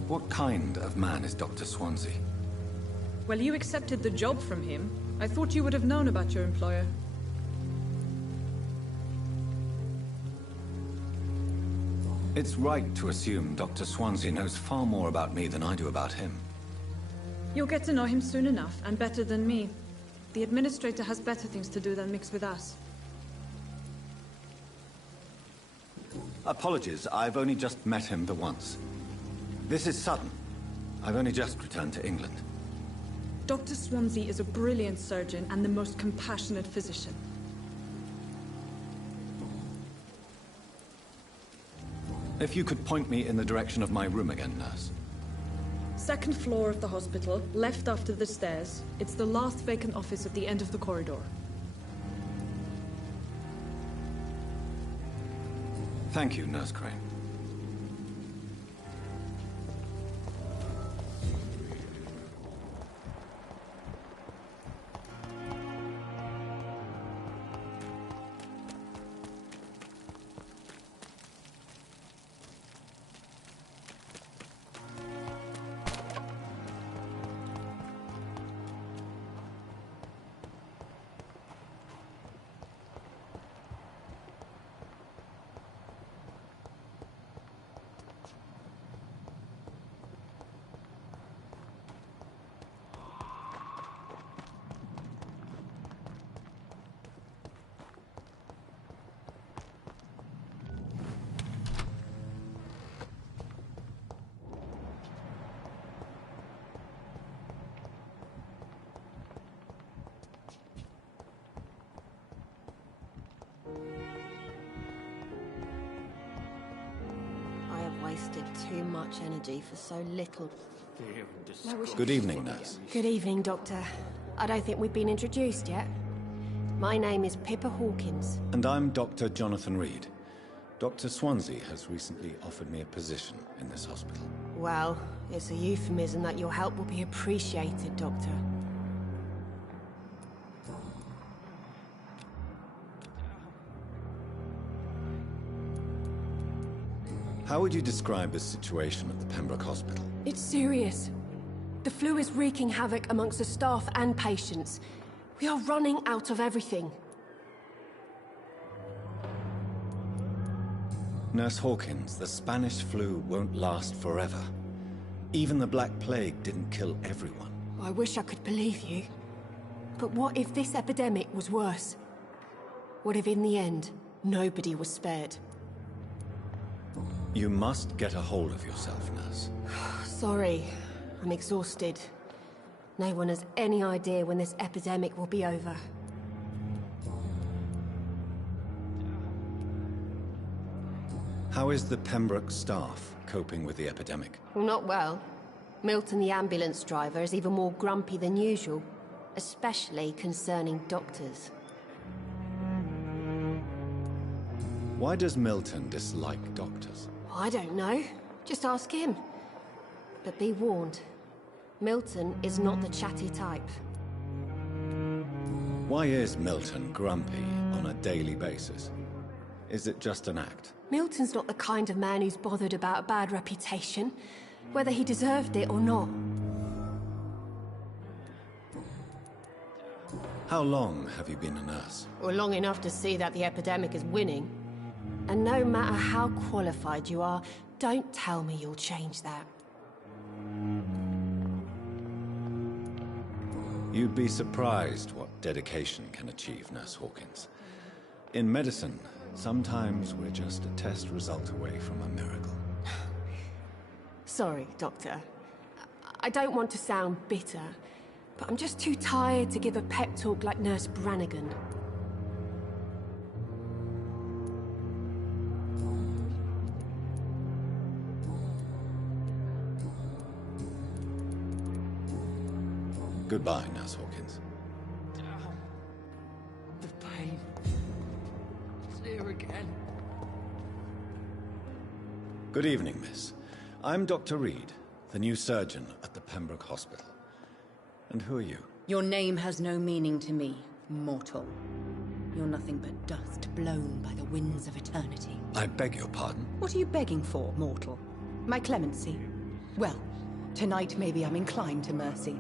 What kind of man is Dr. Swansea? Well, you accepted the job from him. I thought you would have known about your employer. It's right to assume Dr. Swansea knows far more about me than I do about him. You'll get to know him soon enough, and better than me. The administrator has better things to do than mix with us. Apologies, I've only just met him the once. This is sudden. I've only just returned to England. Dr. Swansea is a brilliant surgeon and the most compassionate physician. If you could point me in the direction of my room again, nurse. Second floor of the hospital, left after the stairs. It's the last vacant office at the end of the corridor. Thank you, Nurse Crane. wasted too much energy for so little. Good evening, nurse. Good evening, Doctor. I don't think we've been introduced yet. My name is Pippa Hawkins. And I'm Dr. Jonathan Reed. Dr. Swansea has recently offered me a position in this hospital. Well, it's a euphemism that your help will be appreciated, Doctor. How would you describe the situation at the Pembroke Hospital? It's serious. The flu is wreaking havoc amongst the staff and patients. We are running out of everything. Nurse Hawkins, the Spanish flu won't last forever. Even the Black Plague didn't kill everyone. I wish I could believe you. But what if this epidemic was worse? What if in the end, nobody was spared? You must get a hold of yourself, nurse. Sorry, I'm exhausted. No one has any idea when this epidemic will be over. How is the Pembroke staff coping with the epidemic? Well, not well. Milton, the ambulance driver, is even more grumpy than usual, especially concerning doctors. Why does Milton dislike doctors? I don't know. Just ask him. But be warned, Milton is not the chatty type. Why is Milton grumpy on a daily basis? Is it just an act? Milton's not the kind of man who's bothered about a bad reputation, whether he deserved it or not. How long have you been a nurse? Well, long enough to see that the epidemic is winning. And no matter how qualified you are, don't tell me you'll change that. You'd be surprised what dedication can achieve, Nurse Hawkins. In medicine, sometimes we're just a test result away from a miracle. Sorry, Doctor. I don't want to sound bitter, but I'm just too tired to give a pep talk like Nurse Brannigan. Goodbye, Nurse Hawkins. The pain. It's here again. Good evening, miss. I'm Dr. Reed, the new surgeon at the Pembroke Hospital. And who are you? Your name has no meaning to me, mortal. You're nothing but dust blown by the winds of eternity. I beg your pardon? What are you begging for, mortal? My clemency? Well, tonight maybe I'm inclined to mercy.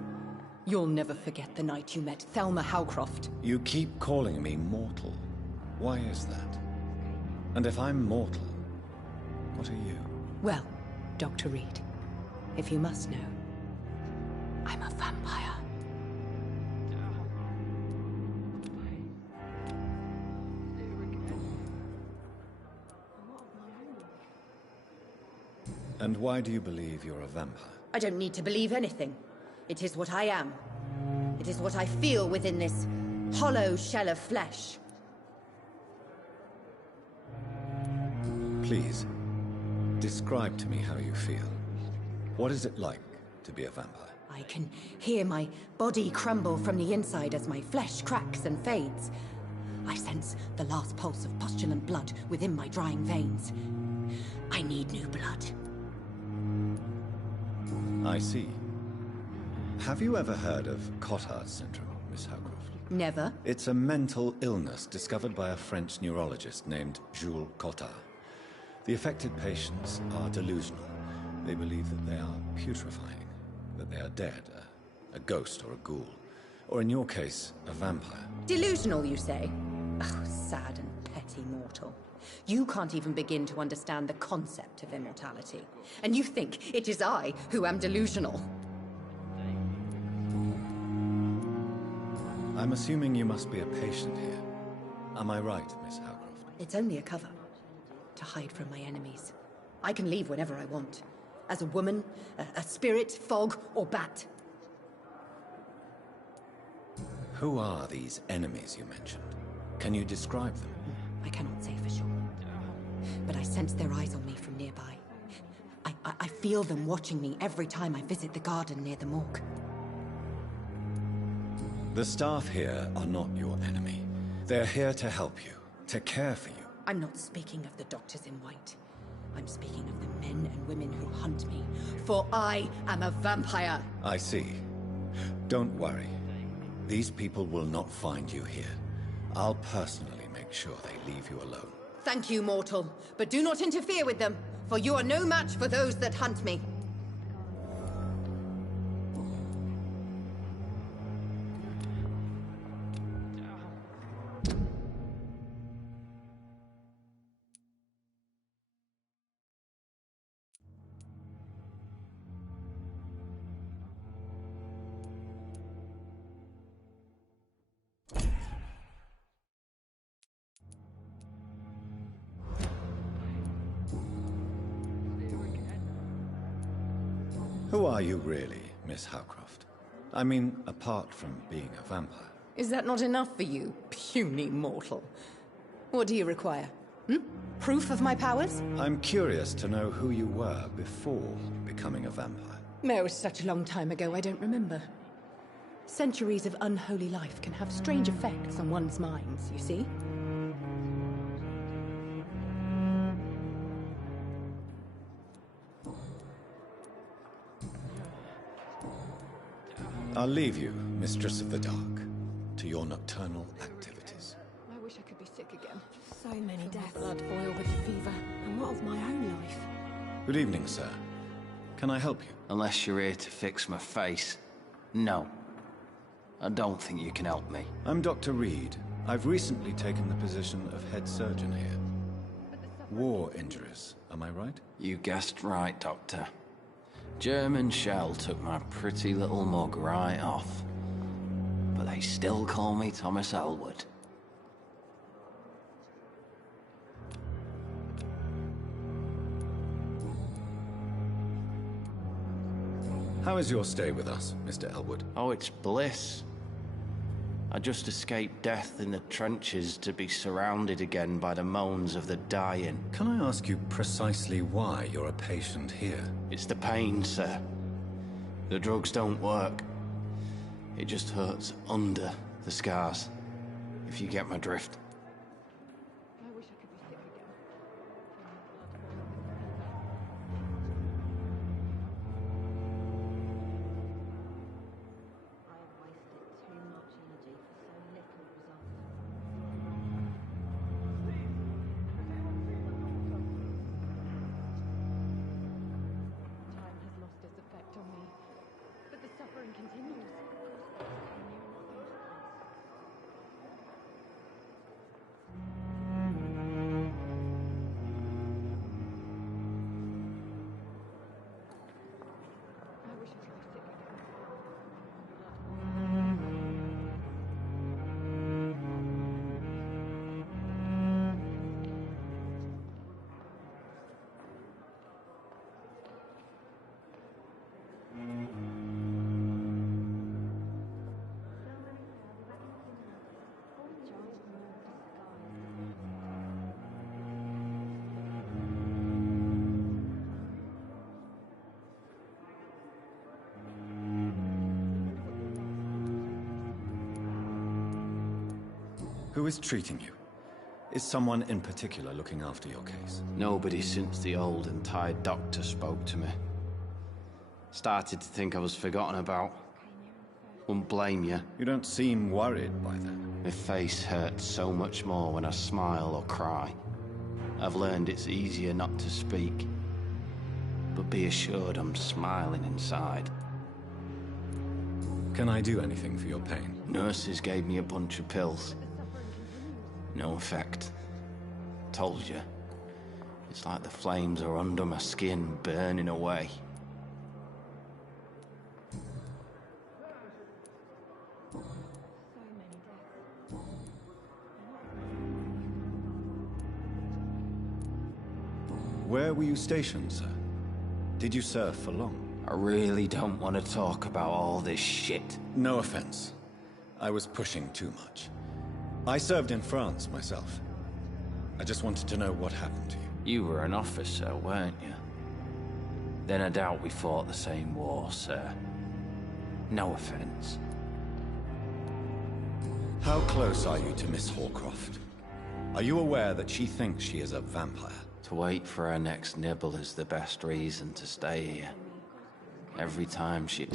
You'll never forget the night you met Thelma Howcroft. You keep calling me mortal. Why is that? And if I'm mortal, what are you? Well, Dr. Reed, if you must know, I'm a vampire. And why do you believe you're a vampire? I don't need to believe anything. It is what I am. It is what I feel within this hollow shell of flesh. Please, describe to me how you feel. What is it like to be a vampire? I can hear my body crumble from the inside as my flesh cracks and fades. I sense the last pulse of postulant blood within my drying veins. I need new blood. I see. Have you ever heard of Cotard syndrome, Miss Howcroft? Never. It's a mental illness discovered by a French neurologist named Jules Cotard. The affected patients are delusional. They believe that they are putrefying, that they are dead, a ghost or a ghoul, or in your case, a vampire. Delusional, you say? Oh, sad and petty mortal. You can't even begin to understand the concept of immortality. And you think it is I who am delusional. I'm assuming you must be a patient here. Am I right, Miss Howcroft? It's only a cover. To hide from my enemies. I can leave whenever I want. As a woman, a spirit, fog, or bat. Who are these enemies you mentioned? Can you describe them? I cannot say for sure. But I sense their eyes on me from nearby. I feel them watching me every time I visit the garden near the morgue. The staff here are not your enemy. They're here to help you, to care for you. I'm not speaking of the doctors in white. I'm speaking of the men and women who hunt me, for I am a vampire. I see. Don't worry. These people will not find you here. I'll personally make sure they leave you alone. Thank you, mortal, but do not interfere with them, for you are no match for those that hunt me. Who are you really, Miss Howcroft? I mean, apart from being a vampire. Is that not enough for you, puny mortal? What do you require? Hmm? Proof of my powers? I'm curious to know who you were before becoming a vampire. It was such a long time ago, I don't remember. Centuries of unholy life can have strange effects on one's minds, you see? I'll leave you, Mistress of the Dark, to your nocturnal activities. I wish I could be sick again. So many deaths. Blood boil with the fever. And what of my own life? Good evening, sir. Can I help you? Unless you're here to fix my face. No. I don't think you can help me. I'm Dr. Reed. I've recently taken the position of head surgeon here. War injuries, am I right? You guessed right, Doctor. German shell took my pretty little mug right off. But they still call me Thomas Elwood. How is your stay with us, Mr. Elwood? Oh, it's bliss. I just escaped death in the trenches to be surrounded again by the moans of the dying. Can I ask you precisely why you're a patient here? It's the pain, sir. The drugs don't work. It just hurts under the scars, if you get my drift. I wish I could be sick again. I have wasted too much energy for so little result. Time has lost its effect on me, but the suffering continues. I wish I could be sick again. Who is treating you? Is someone in particular looking after your case? Nobody since the old and tired doctor spoke to me. Started to think I was forgotten about. Wouldn't blame you. You don't seem worried by that. My face hurts so much more when I smile or cry. I've learned it's easier not to speak. But be assured I'm smiling inside. Can I do anything for your pain? Nurses gave me a bunch of pills. No effect. Told you. It's like the flames are under my skin, burning away. Where were you stationed, sir? Did you serve for long? I really don't want to talk about all this shit. No offense. I was pushing too much. I served in France myself. I just wanted to know what happened to you. You were an officer, weren't you? then I doubt we fought the same war, sir. No offense. How close are you to Miss Horcroft? Are you aware that she thinks she is a vampire? To wait for her next nibble is the best reason to stay here. Every time she...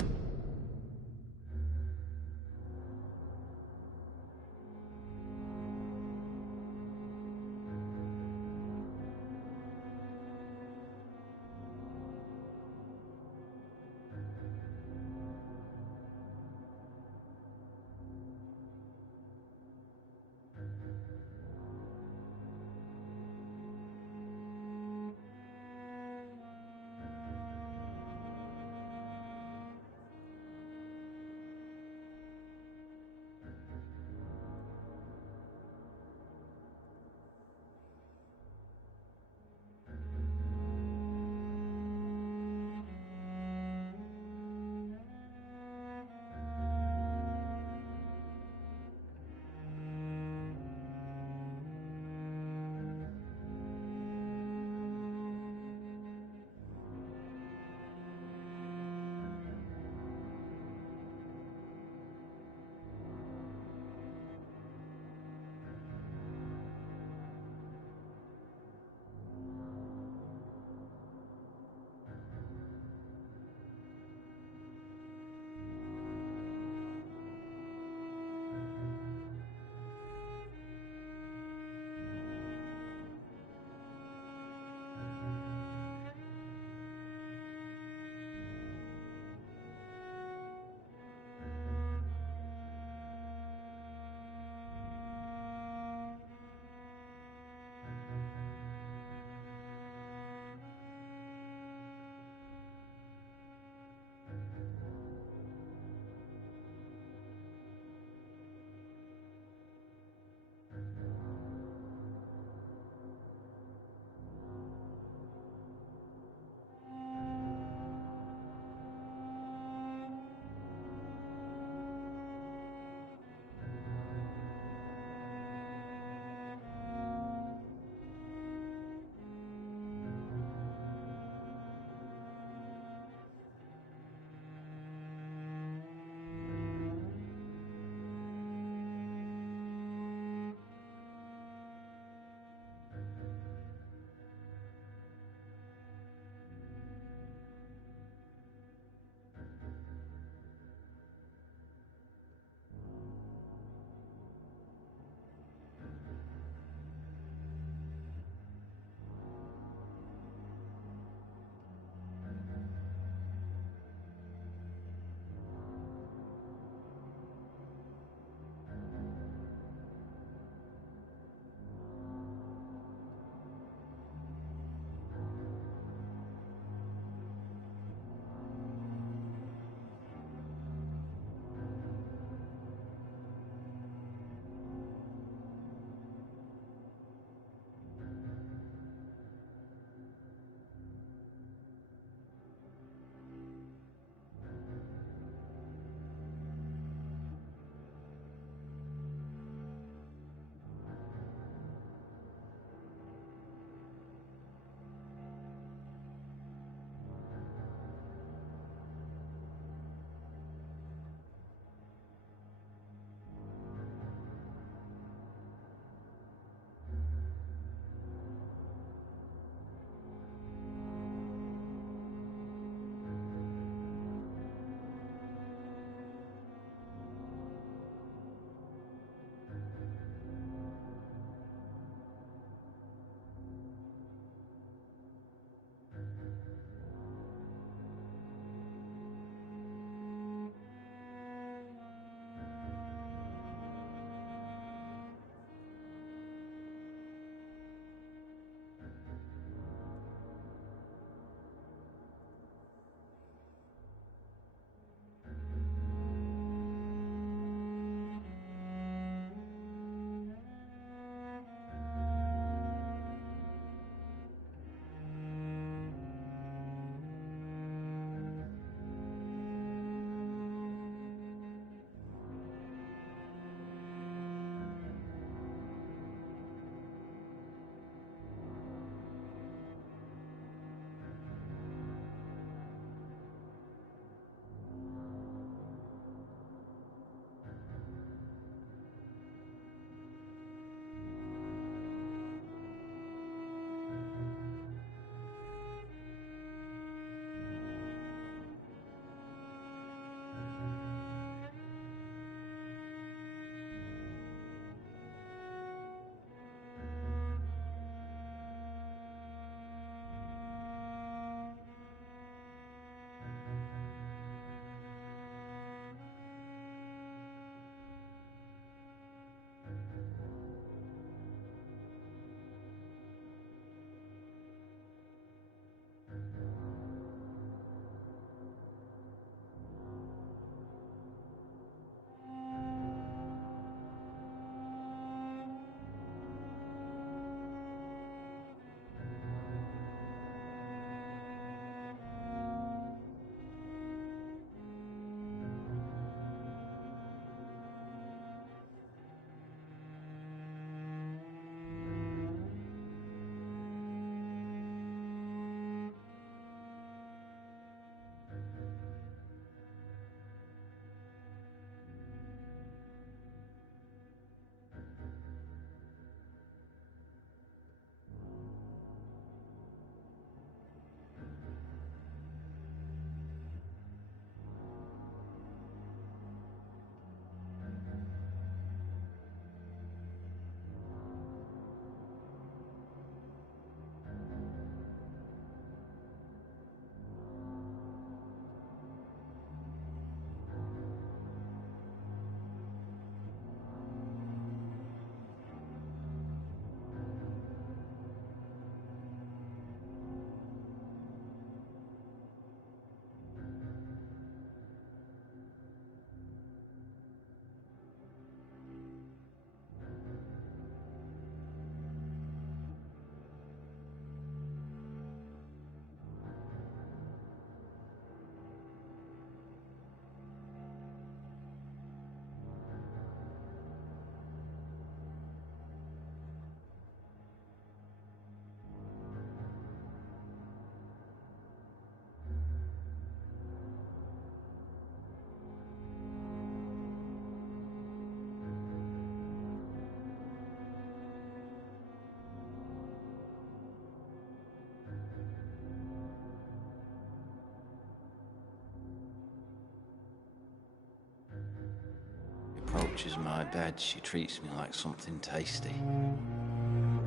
approaches my bed, she treats me like something tasty.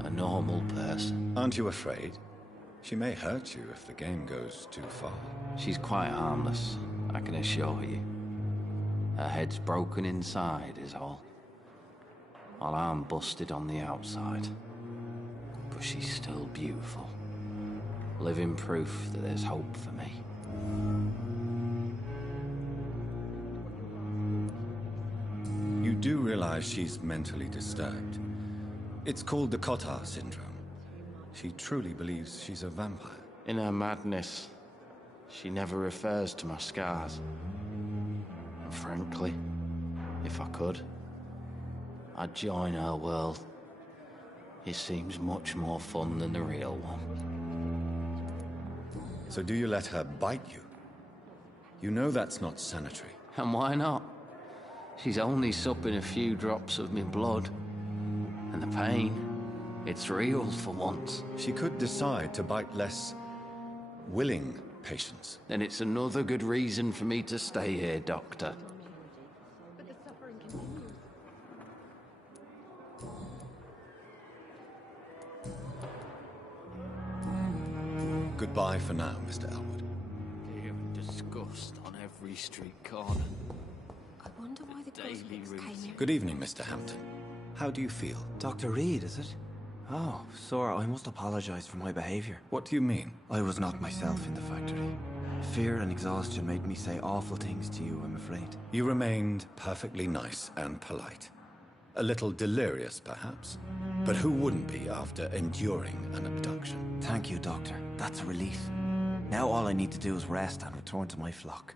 A normal person. Aren't you afraid? She may hurt you if the game goes too far. She's quite harmless, I can assure you. Her head's broken inside is all. While I'm busted on the outside. But she's still beautiful. Living proof that there's hope for me. You do realize she's mentally disturbed. It's called the Cotard syndrome. She truly believes she's a vampire. In her madness, she never refers to my scars. And frankly, if I could, I'd join her world. It seems much more fun than the real one. So do you let her bite you? You know that's not sanitary. And why not? She's only supping a few drops of me blood. And the pain, it's real for once. She could decide to bite less willing patients. Then it's another good reason for me to stay here, Doctor. Goodbye for now, Mr. Elwood. Hearing disgust on every street corner. I wonder why the Daily came here. Good evening, Mr. Hampton. How do you feel? Dr. Reed, is it? Oh, Sora, I must apologize for my behavior. What do you mean? I was not myself in the factory. Fear and exhaustion made me say awful things to you, I'm afraid. You remained perfectly nice and polite. A little delirious, perhaps. But who wouldn't be after enduring an abduction? Thank you, Doctor. That's a relief. Now all I need to do is rest and return to my flock.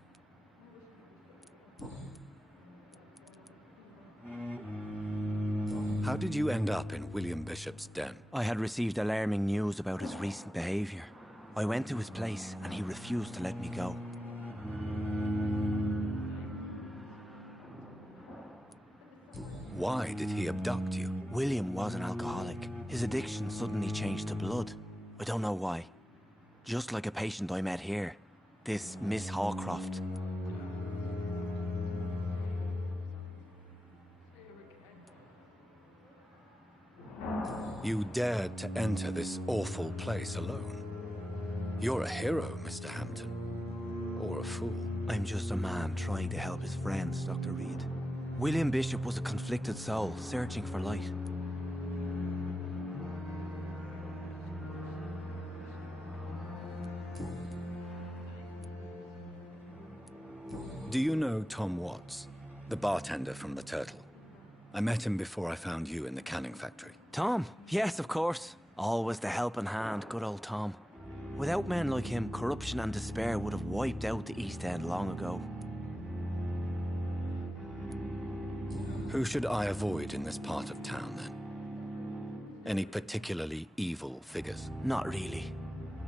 How did you end up in William Bishop's den? I had received alarming news about his recent behavior. I went to his place and he refused to let me go. Why did he abduct you? William was an alcoholic. His addiction suddenly changed to blood. I don't know why. Just like a patient I met here. This Miss Hawcroft. You dared to enter this awful place alone. You're a hero, Mr. Hampton. Or a fool. I'm just a man trying to help his friends, Dr. Reed. William Bishop was a conflicted soul, searching for light. Do you know Tom Watts, the bartender from the Turtle? I met him before I found you in the canning factory. Tom? Yes, of course. Always the helping hand, good old Tom. Without men like him, corruption and despair would have wiped out the East End long ago. Who should I avoid in this part of town, then? Any particularly evil figures? Not really.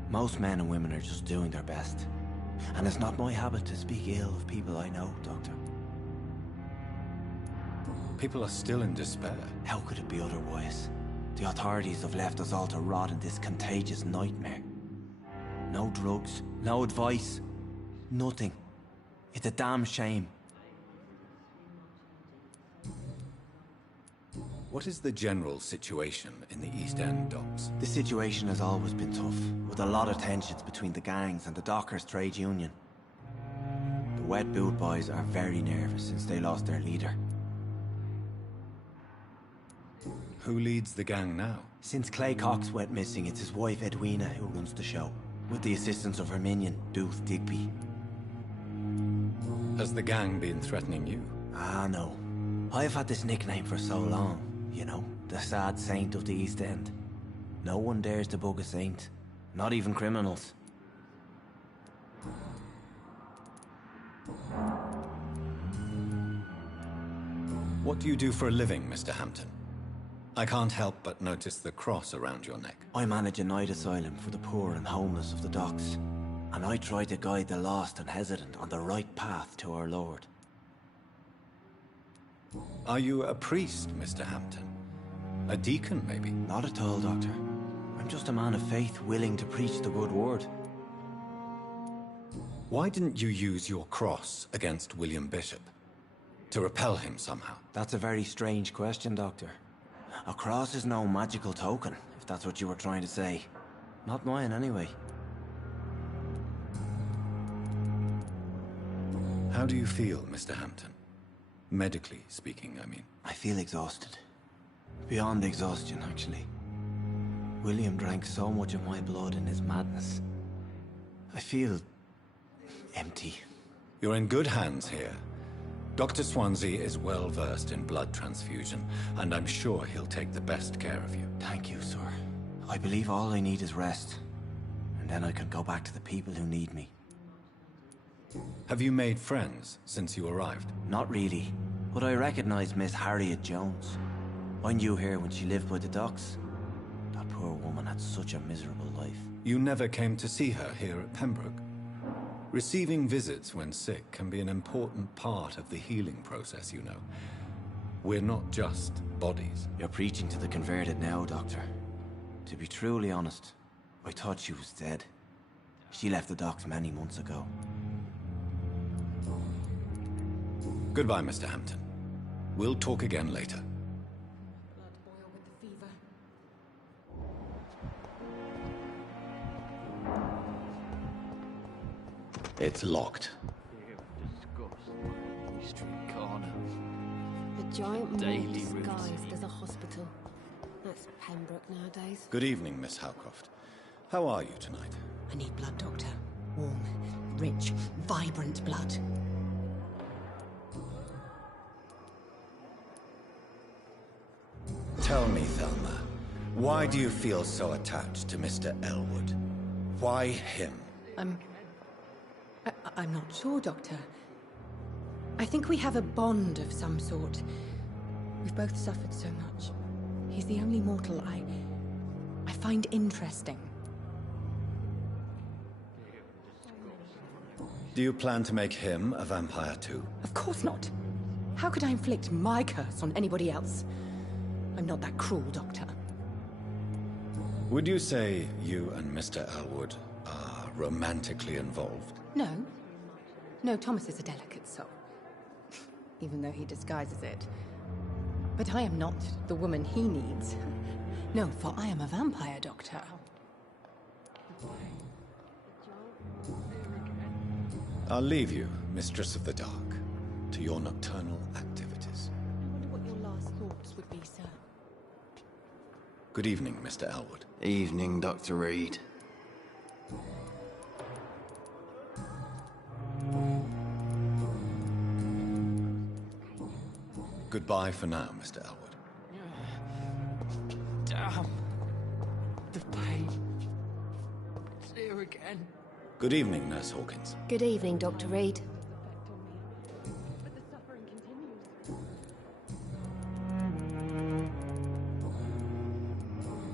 Most men and women are just doing their best. And it's not my habit to speak ill of people I know, Doctor. People are still in despair. How could it be otherwise? The authorities have left us all to rot in this contagious nightmare. No drugs, no advice, nothing. It's a damn shame. What is the general situation in the East End docks? The situation has always been tough, with a lot of tensions between the gangs and the dockers' trade union. The wet boot boys are very nervous since they lost their leader. Who leads the gang now? Since Clay Cox went missing, it's his wife Edwina who runs the show, with the assistance of her minion, Dooth Digby. Has the gang been threatening you? Ah, no. I've had this nickname for so long. You know, the sad saint of the East End. No one dares to bug a saint. Not even criminals. What do you do for a living, Mr. Hampton? I can't help but notice the cross around your neck. I manage a night asylum for the poor and homeless of the docks. And I try to guide the lost and hesitant on the right path to our Lord. Are you a priest, Mr. Hampton? A deacon, maybe? Not at all, Doctor. I'm just a man of faith willing to preach the good word. Why didn't you use your cross against William Bishop? To repel him somehow? That's a very strange question, Doctor. A cross is no magical token, if that's what you were trying to say. Not mine, anyway. How do you feel, Mr. Hampton? Medically speaking, I mean. I feel exhausted. Beyond exhaustion, actually. William drank so much of my blood in his madness. I feel... empty. You're in good hands here. Dr. Swansea is well versed in blood transfusion, and I'm sure he'll take the best care of you. Thank you, sir. I believe all I need is rest. And then I can go back to the people who need me. Have you made friends since you arrived? Not really, but I recognized Miss Harriet Jones. I knew her when she lived by the docks. That poor woman had such a miserable life. You never came to see her here at Pembroke? Receiving visits when sick can be an important part of the healing process, you know. We're not just bodies. You're preaching to the converted now, Doctor. To be truly honest, I thought she was dead. She left the docks many months ago. Goodbye, Mr. Hampton. We'll talk again later. Blood boil with the fever. It's locked. The giant Daily moon disguised routine. as a hospital. That's Pembroke nowadays. Good evening, Miss Howcroft. How are you tonight? I need blood, Doctor. Warm, rich, vibrant blood. Tell me, Thelma, why do you feel so attached to Mr. Elwood? Why him? I'm not sure, Doctor. I think we have a bond of some sort. We've both suffered so much. He's the only mortal I find interesting. Do you plan to make him a vampire too? Of course not. How could I inflict my curse on anybody else? I'm not that cruel, Doctor. Would you say you and Mr. Elwood are romantically involved? No. No, Thomas is a delicate soul. Even though he disguises it. But I am not the woman he needs. No, for I am a vampire, Doctor. I'll leave you, Mistress of the Dark, to your nocturnal activities. I wonder what your last thoughts would be, sir. Good evening, Mr. Elwood. Evening, Dr. Reed. Goodbye for now, Mr. Elwood. Damn. The pain. It's here again. Good evening, Nurse Hawkins. Good evening, Dr. Reed.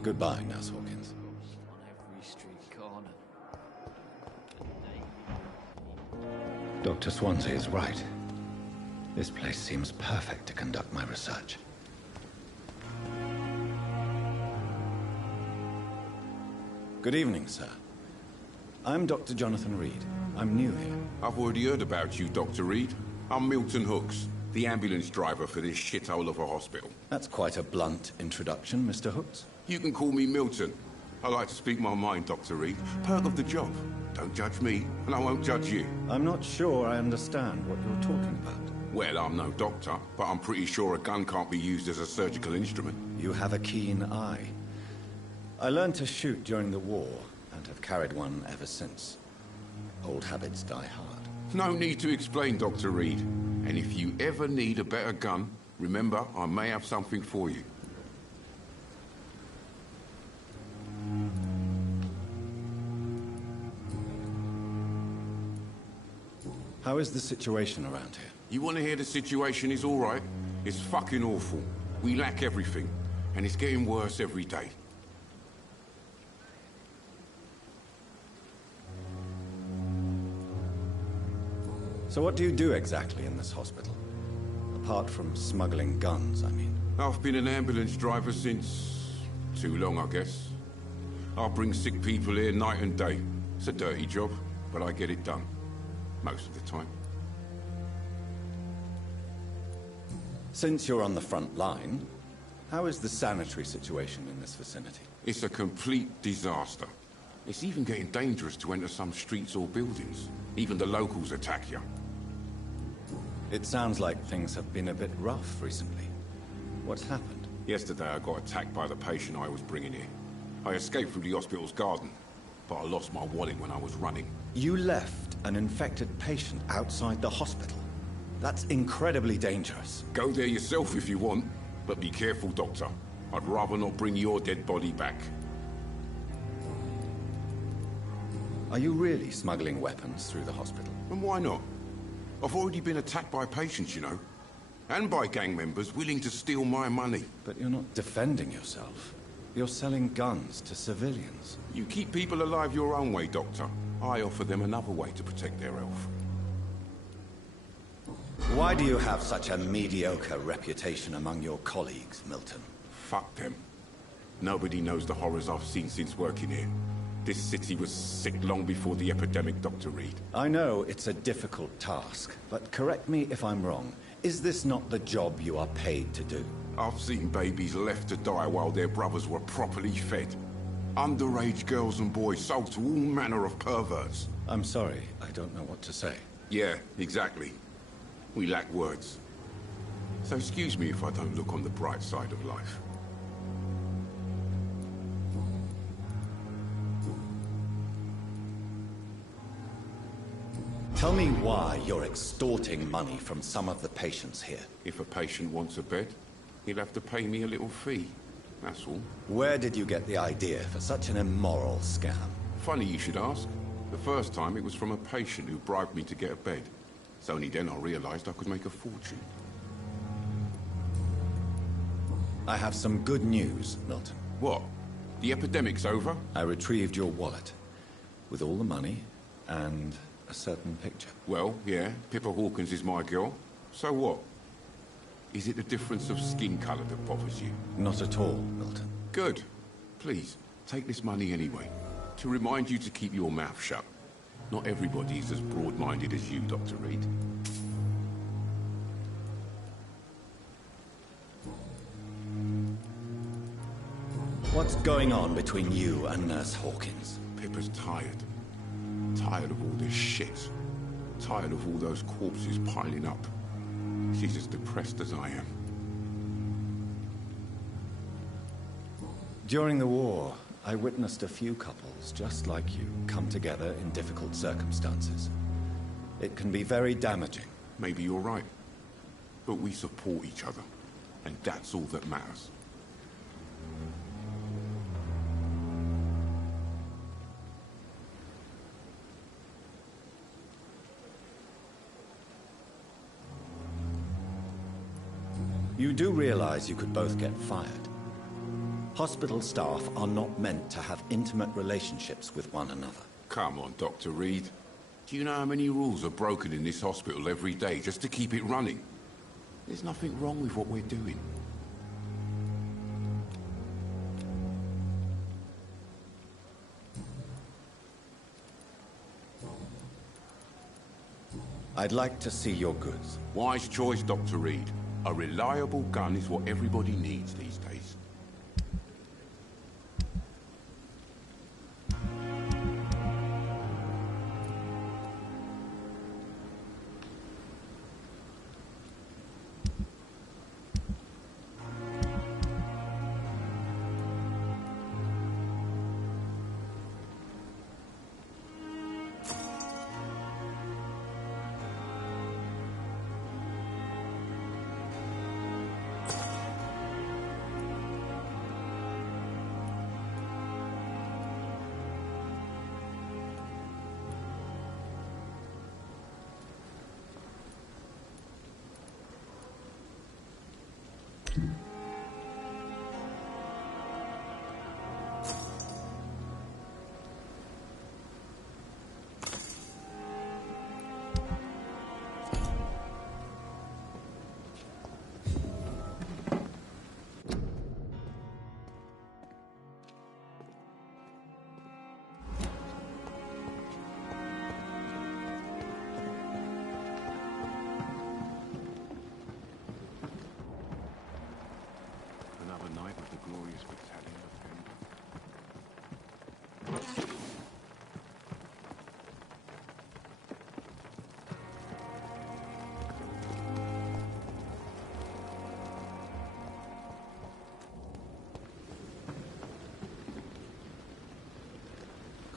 Goodbye, Nurse Hawkins. On every street corner. Dr. Swansea is right. This place seems perfect to conduct my research. Good evening, sir. I'm Dr. Jonathan Reed. I'm new here. I've already heard about you, Dr. Reed. I'm Milton Hooks, the ambulance driver for this shithole of a hospital. That's quite a blunt introduction, Mr. Hooks. You can call me Milton. I like to speak my mind, Dr. Reed. Perk of the job. Don't judge me, and I won't judge you. I'm not sure I understand what you're talking about. Well, I'm no doctor, but I'm pretty sure a gun can't be used as a surgical instrument. You have a keen eye. I learned to shoot during the war, and have carried one ever since. Old habits die hard. No need to explain, Dr. Reed. And if you ever need a better gun, remember, I may have something for you. How is the situation around here? You want to hear the situation is all right? It's fucking awful. We lack everything, and it's getting worse every day. So what do you do exactly in this hospital? Apart from smuggling guns, I mean. I've been an ambulance driver since... too long, I guess. I bring sick people here night and day. It's a dirty job, but I get it done. Most of the time. Since you're on the front line, how is the sanitary situation in this vicinity? It's a complete disaster. It's even getting dangerous to enter some streets or buildings. Even the locals attack you. It sounds like things have been a bit rough recently. What's happened? Yesterday I got attacked by the patient I was bringing here. I escaped through the hospital's garden, but I lost my wallet when I was running. You left an infected patient outside the hospital? That's incredibly dangerous. Go there yourself if you want, but be careful, Doctor. I'd rather not bring your dead body back. Are you really smuggling weapons through the hospital? And why not? I've already been attacked by patients, you know. And by gang members willing to steal my money. But you're not defending yourself. You're selling guns to civilians. You keep people alive your own way, Doctor. I offer them another way to protect their health. Why do you have such a mediocre reputation among your colleagues, Milton? Fuck them. Nobody knows the horrors I've seen since working here. This city was sick long before the epidemic, Dr. Reed. I know it's a difficult task, but correct me if I'm wrong. Is this not the job you are paid to do? I've seen babies left to die while their brothers were properly fed. Underage girls and boys sold to all manner of perverts. I'm sorry, I don't know what to say. Yeah, exactly. We lack words. So excuse me if I don't look on the bright side of life. Tell me why you're extorting money from some of the patients here. If a patient wants a bed, he'll have to pay me a little fee. That's all. Where did you get the idea for such an immoral scam? Funny you should ask. The first time it was from a patient who bribed me to get a bed. It's only then I realized I could make a fortune. I have some good news, Milton. What? The epidemic's over? I retrieved your wallet. With all the money and a certain picture. Well, yeah, Pippa Hawkins is my girl. So what? Is it the difference of skin color that bothers you? Not at all, Milton. Good. Please, take this money anyway. To remind you to keep your mouth shut. Not everybody's as broad-minded as you, Dr. Reed. What's going on between you and Nurse Hawkins? Pippa's tired. Tired of all this shit. Tired of all those corpses piling up. She's as depressed as I am. During the war, I witnessed a few couples just like you come together in difficult circumstances. It can be very damaging. Maybe you're right. But we support each other. And that's all that matters. You do realize you could both get fired. Hospital staff are not meant to have intimate relationships with one another. Come on, Dr. Reed. Do you know how many rules are broken in this hospital every day just to keep it running? There's nothing wrong with what we're doing. I'd like to see your goods. Wise choice, Dr. Reed. A reliable gun is what everybody needs these days.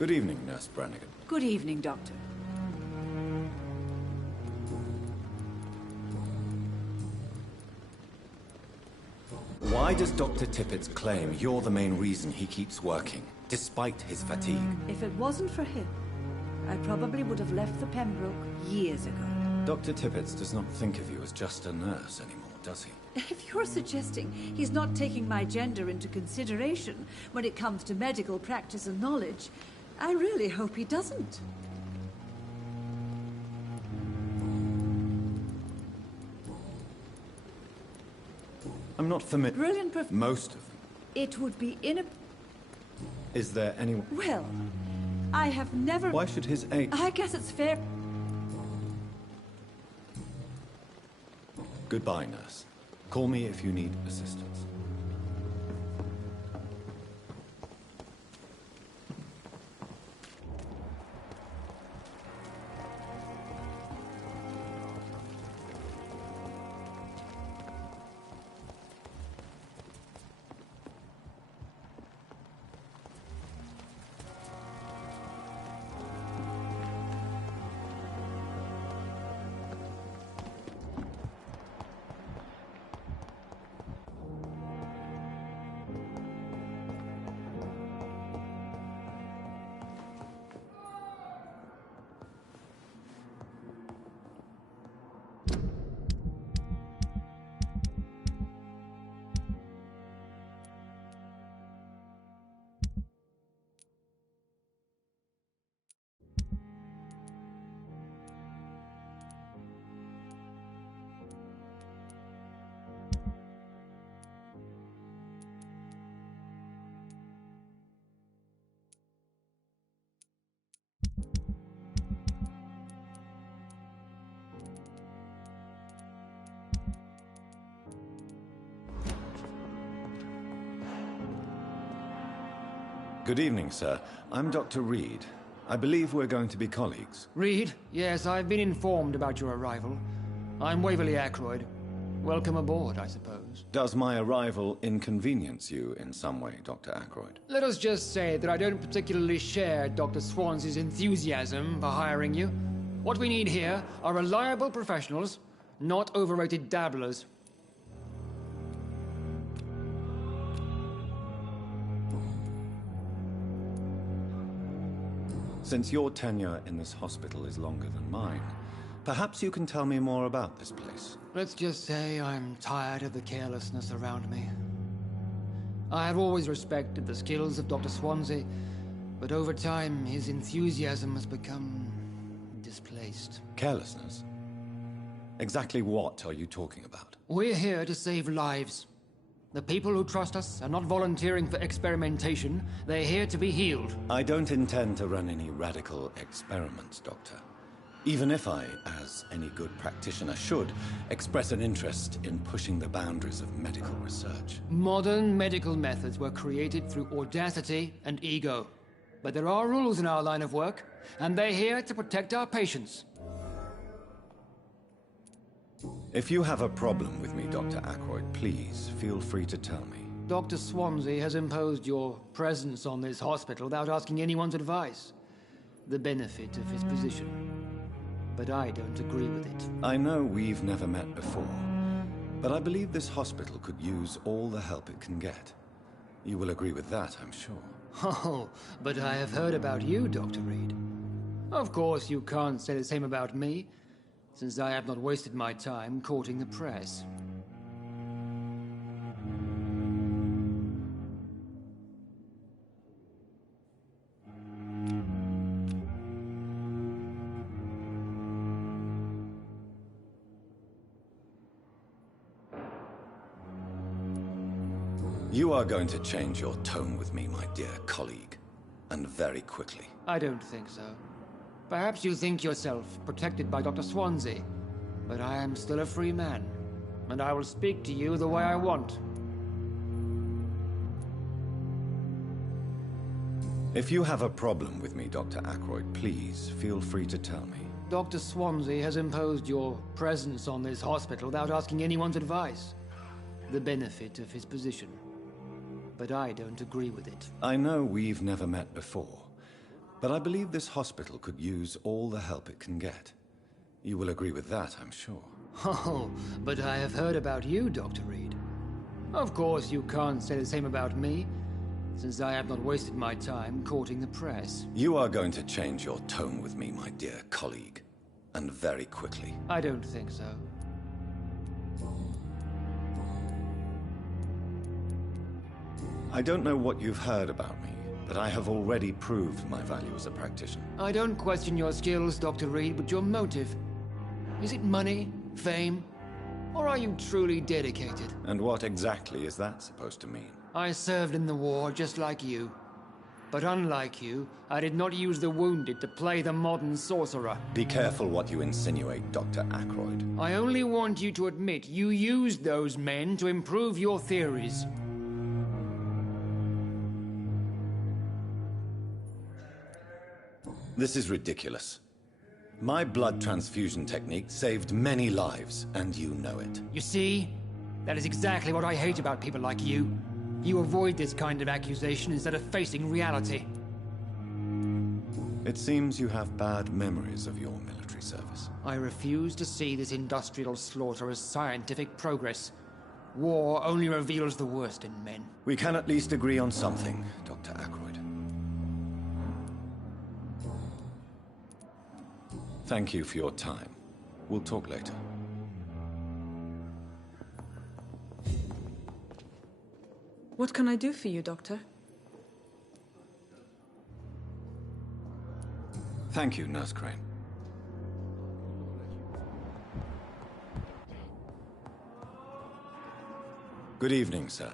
Good evening, Nurse Brannigan. Good evening, Doctor. Why does Dr. Tippett claim you're the main reason he keeps working, despite his fatigue? If it wasn't for him, I probably would have left the Pembroke years ago. Dr. Tippett does not think of you as just a nurse anymore, does he? If you're suggesting he's not taking my gender into consideration when it comes to medical practice and knowledge, I really hope he doesn't. I'm not familiar. Brilliant Most of them. It would be Is there anyone? Well, I have never... Why should his age... I guess it's fair... Goodbye, nurse. Call me if you need assistance. Good evening, sir. I'm Dr. Reed. I believe we're going to be colleagues. Reed? Yes, I've been informed about your arrival. I'm Waverly Ackroyd. Welcome aboard, I suppose. Does my arrival inconvenience you in some way, Dr. Ackroyd? Let us just say that I don't particularly share Dr. Swansea's enthusiasm for hiring you. What we need here are reliable professionals, not overrated dabblers. Since your tenure in this hospital is longer than mine, perhaps you can tell me more about this place. Let's just say I'm tired of the carelessness around me. I have always respected the skills of Dr. Swansea, but over time his enthusiasm has become displaced. Carelessness? Exactly what are you talking about? We're here to save lives. The people who trust us are not volunteering for experimentation. They're here to be healed. I don't intend to run any radical experiments, Doctor. Even if I, as any good practitioner should, express an interest in pushing the boundaries of medical research. Modern medical methods were created through audacity and ego. But there are rules in our line of work, and they're here to protect our patients. If you have a problem with me, Dr. Ackroyd, please feel free to tell me. Dr. Swansea has imposed your presence on this hospital without asking anyone's advice. The benefit of his position. But I don't agree with it. I know we've never met before, but I believe this hospital could use all the help it can get. You will agree with that, I'm sure. Oh, but I have heard about you, Dr. Reed. Of course, you can't say the same about me, since I have not wasted my time courting the press. You are going to change your tone with me, my dear colleague, and very quickly. I don't think so. Perhaps you think yourself protected by Dr. Swansea, but I am still a free man, and I will speak to you the way I want. If you have a problem with me, Dr. Ackroyd, please feel free to tell me. Dr. Swansea has imposed your presence on this hospital without asking anyone's advice. The benefit of his position. But I don't agree with it. I know we've never met before, But I believe this hospital could use all the help it can get. You will agree with that, I'm sure. Oh, but I have heard about you, Dr. Reed. Of course, you can't say the same about me, since I have not wasted my time courting the press. You are going to change your tone with me, my dear colleague. And very quickly. I don't think so. I don't know what you've heard about me, but I have already proved my value as a practitioner. I don't question your skills, Dr. Reed, but your motive. Is it money, fame, or are you truly dedicated? And what exactly is that supposed to mean? I served in the war just like you. But unlike you, I did not use the wounded to play the modern sorcerer. Be careful what you insinuate, Dr. Ackroyd. I only want you to admit you used those men to improve your theories. This is ridiculous. My blood transfusion technique saved many lives, and you know it. You see? That is exactly what I hate about people like you. You avoid this kind of accusation instead of facing reality. It seems you have bad memories of your military service. I refuse to see this industrial slaughter as scientific progress. War only reveals the worst in men. We can at least agree on something, Dr. Ackroyd. Thank you for your time. We'll talk later. What can I do for you, Doctor? Thank you, Nurse Crane. Good evening, sir.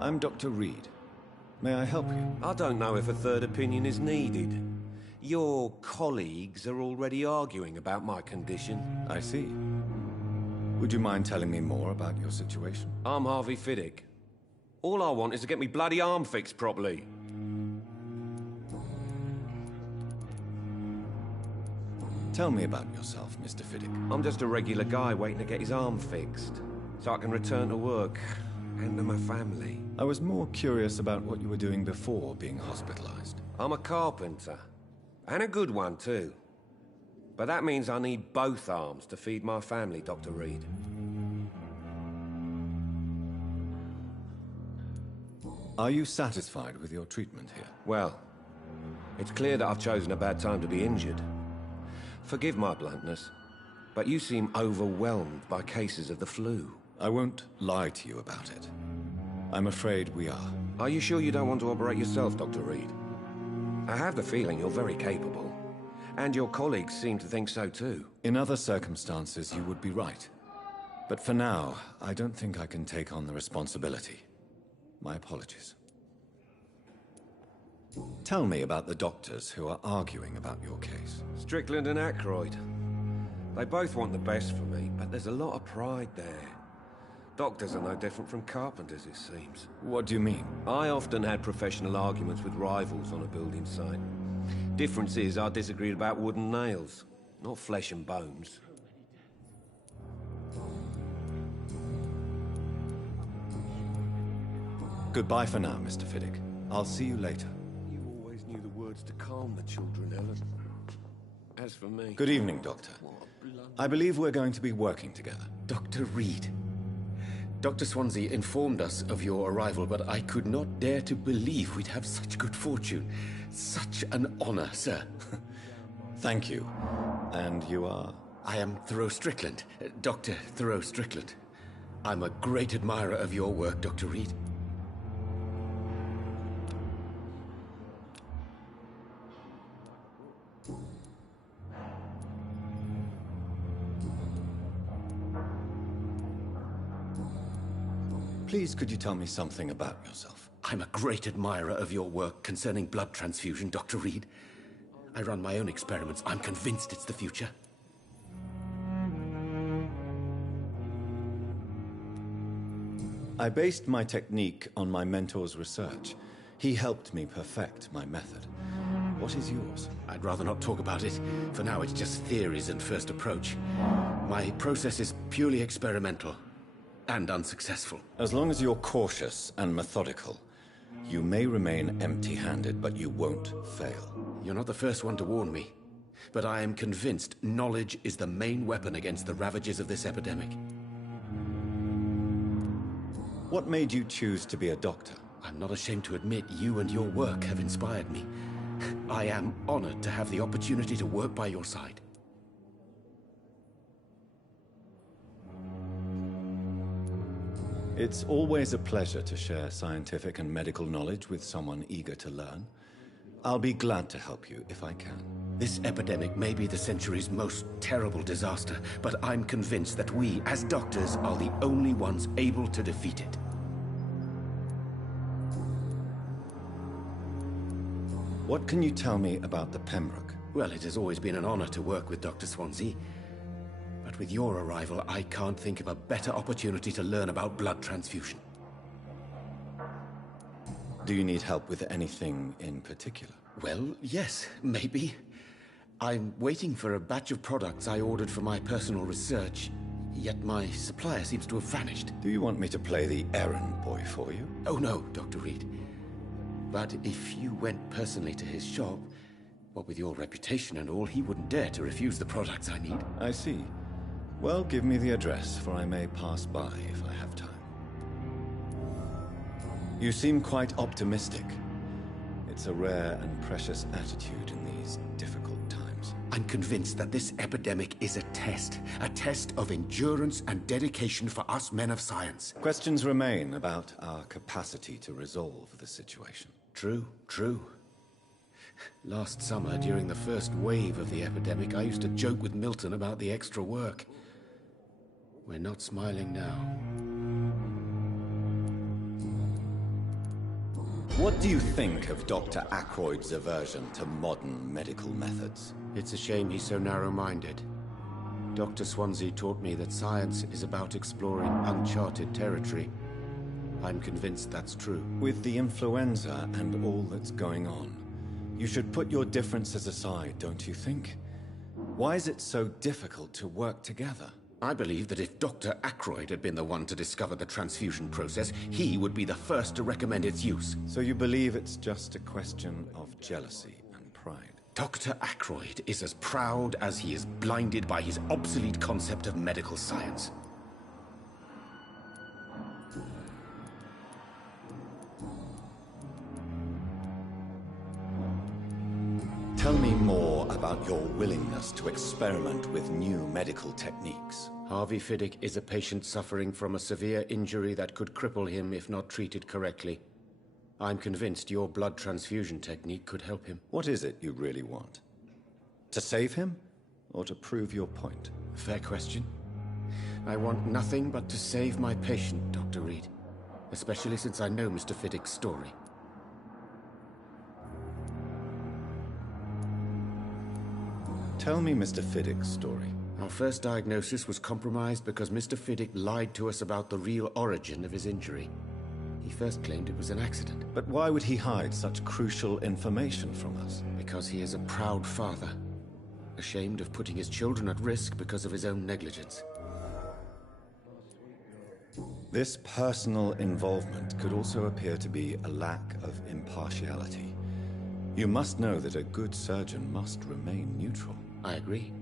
I'm Dr. Reed. May I help you? I don't know if a third opinion is needed. Your colleagues are already arguing about my condition. I see. Would you mind telling me more about your situation? I'm Harvey Fiddick. All I want is to get me bloody arm fixed properly. Tell me about yourself, Mr. Fiddick. I'm just a regular guy waiting to get his arm fixed, so I can return to work and to my family. I was more curious about what you were doing before being hospitalized. I'm a carpenter. And a good one, too. But that means I need both arms to feed my family, Dr. Reed. Are you satisfied with your treatment here? Well, it's clear that I've chosen a bad time to be injured. Forgive my bluntness, but you seem overwhelmed by cases of the flu. I won't lie to you about it. I'm afraid we are. Are you sure you don't want to operate yourself, Dr. Reed? I have the feeling you're very capable. And your colleagues seem to think so too. In other circumstances, you would be right. But for now, I don't think I can take on the responsibility. My apologies. Tell me about the doctors who are arguing about your case. Strickland and Ackroyd. They both want the best for me, but there's a lot of pride there. Doctors are no different from carpenters, it seems. What do you mean? I often had professional arguments with rivals on a building site. Difference is, I disagreed about wooden nails, not flesh and bones. Goodbye for now, Mr. Fiddick. I'll see you later. You always knew the words to calm the children, Ellen. As for me... Good evening, Doctor. I believe we're going to be working together. Dr. Reed. Dr. Swansea informed us of your arrival, but I could not dare to believe we'd have such good fortune. Such an honor, sir. Thank you. And you are? I am Thoreau Strickland, Dr. Thoreau Strickland. I'm a great admirer of your work, Dr. Reed. Please, could you tell me something about yourself? I'm a great admirer of your work concerning blood transfusion, Dr. Reed. I run my own experiments. I'm convinced it's the future. I based my technique on my mentor's research. He helped me perfect my method. What is yours? I'd rather not talk about it. For now, it's just theories and first approach. My process is purely experimental. And unsuccessful. As long as you're cautious and methodical, You may remain empty-handed, but you won't fail. You're not the first one to warn me, but I am convinced knowledge is the main weapon against the ravages of this epidemic. What made you choose to be a doctor? I'm not ashamed to admit you and your work have inspired me. I am honored to have the opportunity to work by your side. It's always a pleasure to share scientific and medical knowledge with someone eager to learn. I'll be glad to help you if I can. This epidemic may be the century's most terrible disaster, but I'm convinced that we, as doctors, are the only ones able to defeat it. What can you tell me about the Pembroke? Well, it has always been an honor to work with Dr. Swansea. But with your arrival, I can't think of a better opportunity to learn about blood transfusion. Do you need help with anything in particular? Well, yes, maybe. I'm waiting for a batch of products I ordered for my personal research, yet my supplier seems to have vanished. Do you want me to play the errand boy for you? Oh no, Dr. Reed. But if you went personally to his shop, what with your reputation and all, he wouldn't dare to refuse the products I need. I see. Well, give me the address, for I may pass by if I have time. You seem quite optimistic. It's a rare and precious attitude in these difficult times. I'm convinced that this epidemic is a test of endurance and dedication for us men of science. Questions remain about our capacity to resolve the situation. True, true. Last summer, during the first wave of the epidemic, I used to joke with Milton about the extra work. We're not smiling now. What do you think of Dr. Ackroyd's aversion to modern medical methods? It's a shame he's so narrow-minded. Dr. Swansea taught me that science is about exploring uncharted territory. I'm convinced that's true. With the influenza and all that's going on, you should put your differences aside, don't you think? Why is it so difficult to work together? I believe that if Dr. Ackroyd had been the one to discover the transfusion process, he would be the first to recommend its use. So you believe it's just a question of jealousy and pride? Dr. Ackroyd is as proud as he is blinded by his obsolete concept of medical science. Tell me more about your willingness to experiment with new medical techniques. Harvey Fiddick is a patient suffering from a severe injury that could cripple him if not treated correctly. I'm convinced your blood transfusion technique could help him. What is it you really want? To save him, or to prove your point? Fair question. I want nothing but to save my patient, Dr. Reed. Especially since I know Mr. Fiddick's story. Tell me Mr. Fiddick's story. Our first diagnosis was compromised because Mr. Fiddick lied to us about the real origin of his injury. He first claimed it was an accident. But why would he hide such crucial information from us? Because he is a proud father, ashamed of putting his children at risk because of his own negligence. This personal involvement could also appear to be a lack of impartiality. You must know that a good surgeon must remain neutral. I agree.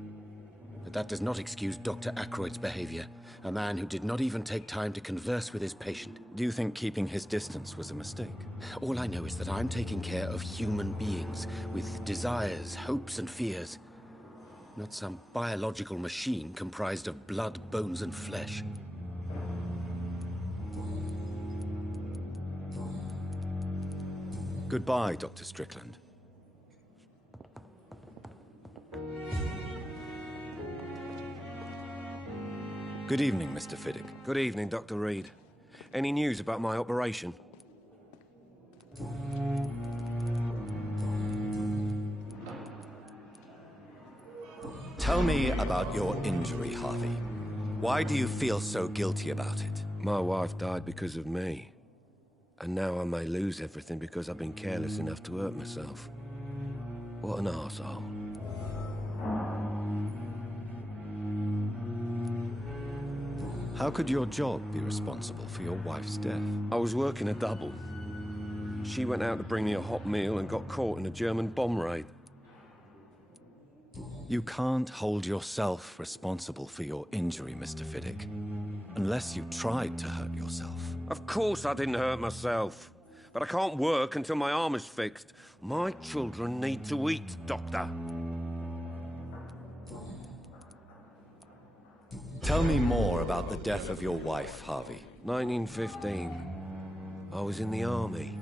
But that does not excuse Dr. Ackroyd's behavior. A man who did not even take time to converse with his patient. Do you think keeping his distance was a mistake? All I know is that I'm taking care of human beings with desires, hopes, and fears. Not some biological machine comprised of blood, bones, and flesh. Goodbye, Dr. Strickland. Good evening, Mr. Fiddick. Good evening, Dr. Reed. Any news about my operation? Tell me about your injury, Harvey. Why do you feel so guilty about it? My wife died because of me. And now I may lose everything because I've been careless enough to hurt myself. What an arsehole. How could your job be responsible for your wife's death? I was working a double. She went out to bring me a hot meal and got caught in a German bomb raid. You can't hold yourself responsible for your injury, Mr. Fiddick. Unless you tried to hurt yourself. Of course I didn't hurt myself. But I can't work until my arm is fixed. My children need to eat, Doctor. Tell me more about the death of your wife, Harvey. 1915. I was in the army.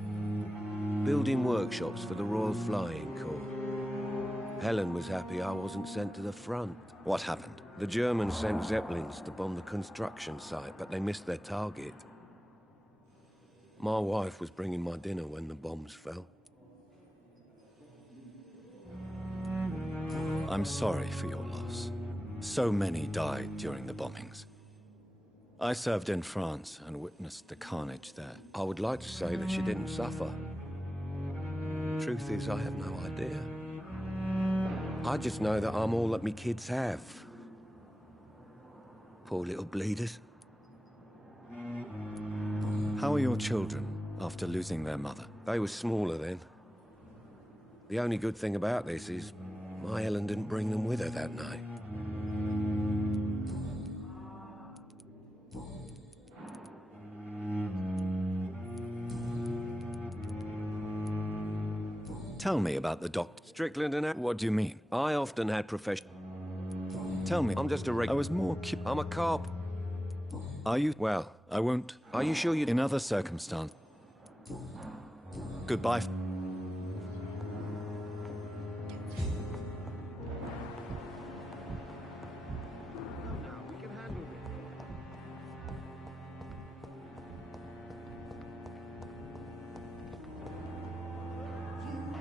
Building workshops for the Royal Flying Corps. Helen was happy I wasn't sent to the front. What happened? The Germans sent Zeppelins to bomb the construction site, but they missed their target. My wife was bringing my dinner when the bombs fell. I'm sorry for your loss. So many died during the bombings. I served in France and witnessed the carnage there. I would like to say that she didn't suffer. Truth is, I have no idea. I just know that I'm all that me kids have. Poor little bleeders. How are your children after losing their mother? They were smaller then. The only good thing about this is my Helen didn't bring them with her that night. Tell me about the doctor. Strickland and... What do you mean? I often had professional... Tell me. I'm just a regular... I was more I'm a cop. Are you? Well... I won't. Are you sure you... In other circumstances. Goodbye.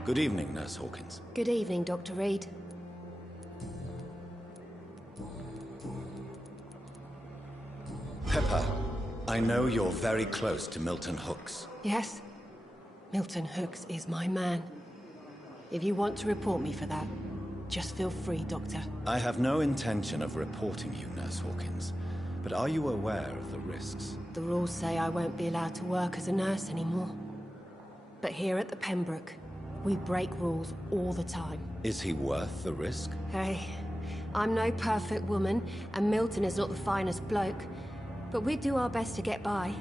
Good evening, Nurse Hawkins. Good evening, Dr. Reed. Pepper, I know you're very close to Milton Hooks. Yes? Milton Hooks is my man. If you want to report me for that, just feel free, Doctor. I have no intention of reporting you, Nurse Hawkins. But are you aware of the risks? The rules say I won't be allowed to work as a nurse anymore. But here at the Pembroke, we break rules all the time. Is he worth the risk? Hey, I'm no perfect woman, and Milton is not the finest bloke. But we do our best to get by.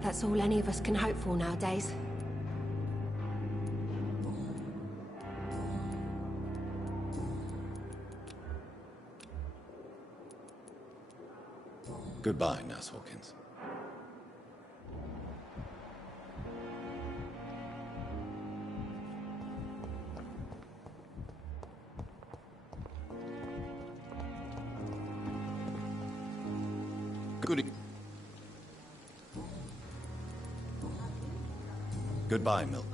That's all any of us can hope for nowadays. Goodbye, Nurse Hawkins. Goodbye, Milton.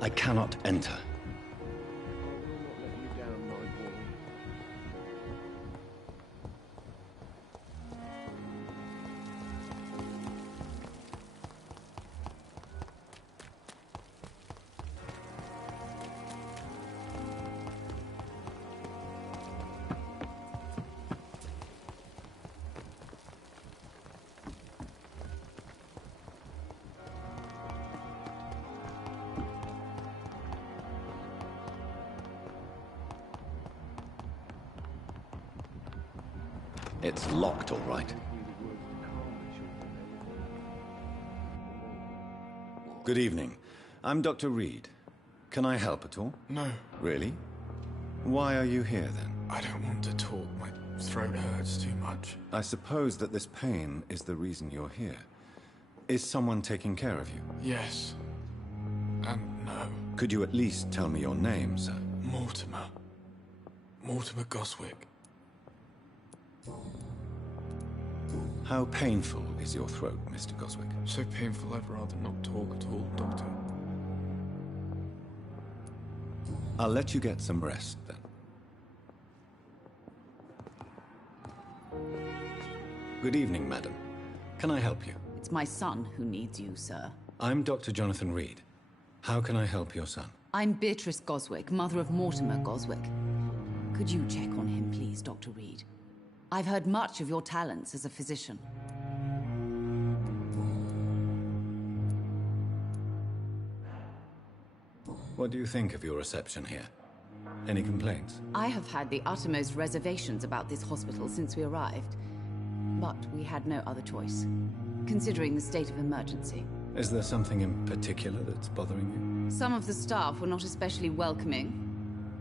I cannot enter. It's locked, all right. Good evening. I'm Dr. Reed. Can I help at all? No. Really? Why are you here, then? I don't want to talk. My throat hurts too much. I suppose that this pain is the reason you're here. Is someone taking care of you? Yes. And no. Could you at least tell me your name, sir? Mortimer. Mortimer Goswick. How painful is your throat, Mr. Goswick? So painful I'd rather not talk at all, Doctor. I'll let you get some rest, then. Good evening, madam. Can I help you? It's my son who needs you, sir. I'm Dr. Jonathan Reed. How can I help your son? I'm Beatrice Goswick, mother of Mortimer Goswick. Could you check on him, please, Dr. Reed? I've heard much of your talents as a physician. What do you think of your reception here? Any complaints? I have had the uttermost reservations about this hospital since we arrived. But we had no other choice, considering the state of emergency. Is there something in particular that's bothering you? Some of the staff were not especially welcoming.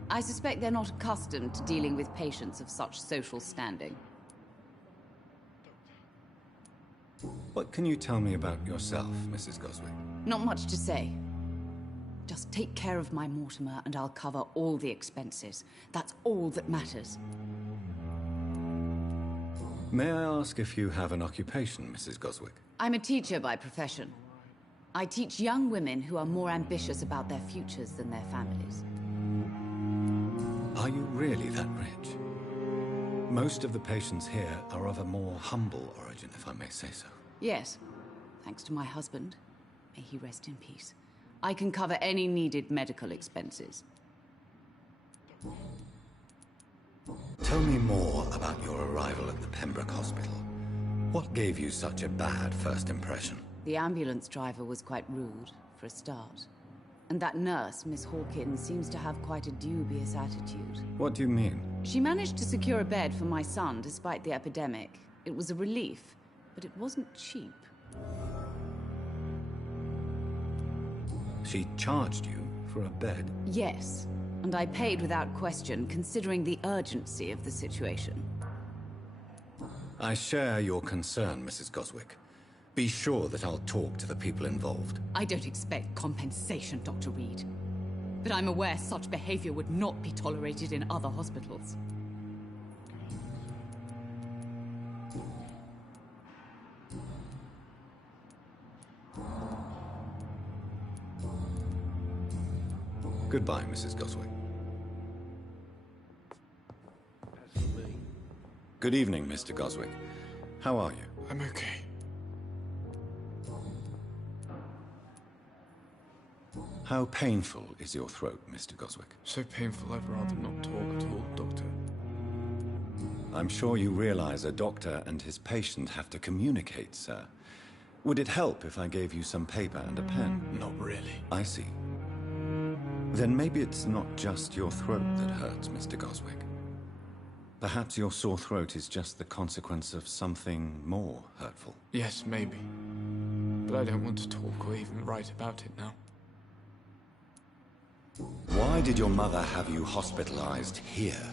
I suspect they're not accustomed to dealing with patients of such social standing. What can you tell me about yourself, Mrs. Goswick? Not much to say. Just take care of my Mortimer and I'll cover all the expenses. That's all that matters. May I ask if you have an occupation, Mrs. Goswick? I'm a teacher by profession. I teach young women who are more ambitious about their futures than their families. Are you really that rich? Most of the patients here are of a more humble origin, if I may say so. Yes, thanks to my husband. May he rest in peace. I can cover any needed medical expenses. Tell me more about your arrival at the Pembroke Hospital. What gave you such a bad first impression? The ambulance driver was quite rude, for a start. And that nurse, Miss Hawkins, seems to have quite a dubious attitude. What do you mean? She managed to secure a bed for my son despite the epidemic. It was a relief, but it wasn't cheap. She charged you for a bed? Yes, and I paid without question, considering the urgency of the situation. I share your concern, Mrs. Goswick. Be sure that I'll talk to the people involved. I don't expect compensation, Dr. Reed. But I'm aware such behavior would not be tolerated in other hospitals. Goodbye, Mrs. Goswick. Good evening, Mr. Goswick. How are you? I'm okay. How painful is your throat, Mr. Goswick? So painful I'd rather not talk at all, Doctor. I'm sure you realize a doctor and his patient have to communicate, sir. Would it help if I gave you some paper and a pen? Not really. I see. Then maybe it's not just your throat that hurts, Mr. Goswick. Perhaps your sore throat is just the consequence of something more hurtful. Yes, maybe. But I don't want to talk or even write about it now. Why did your mother have you hospitalized here?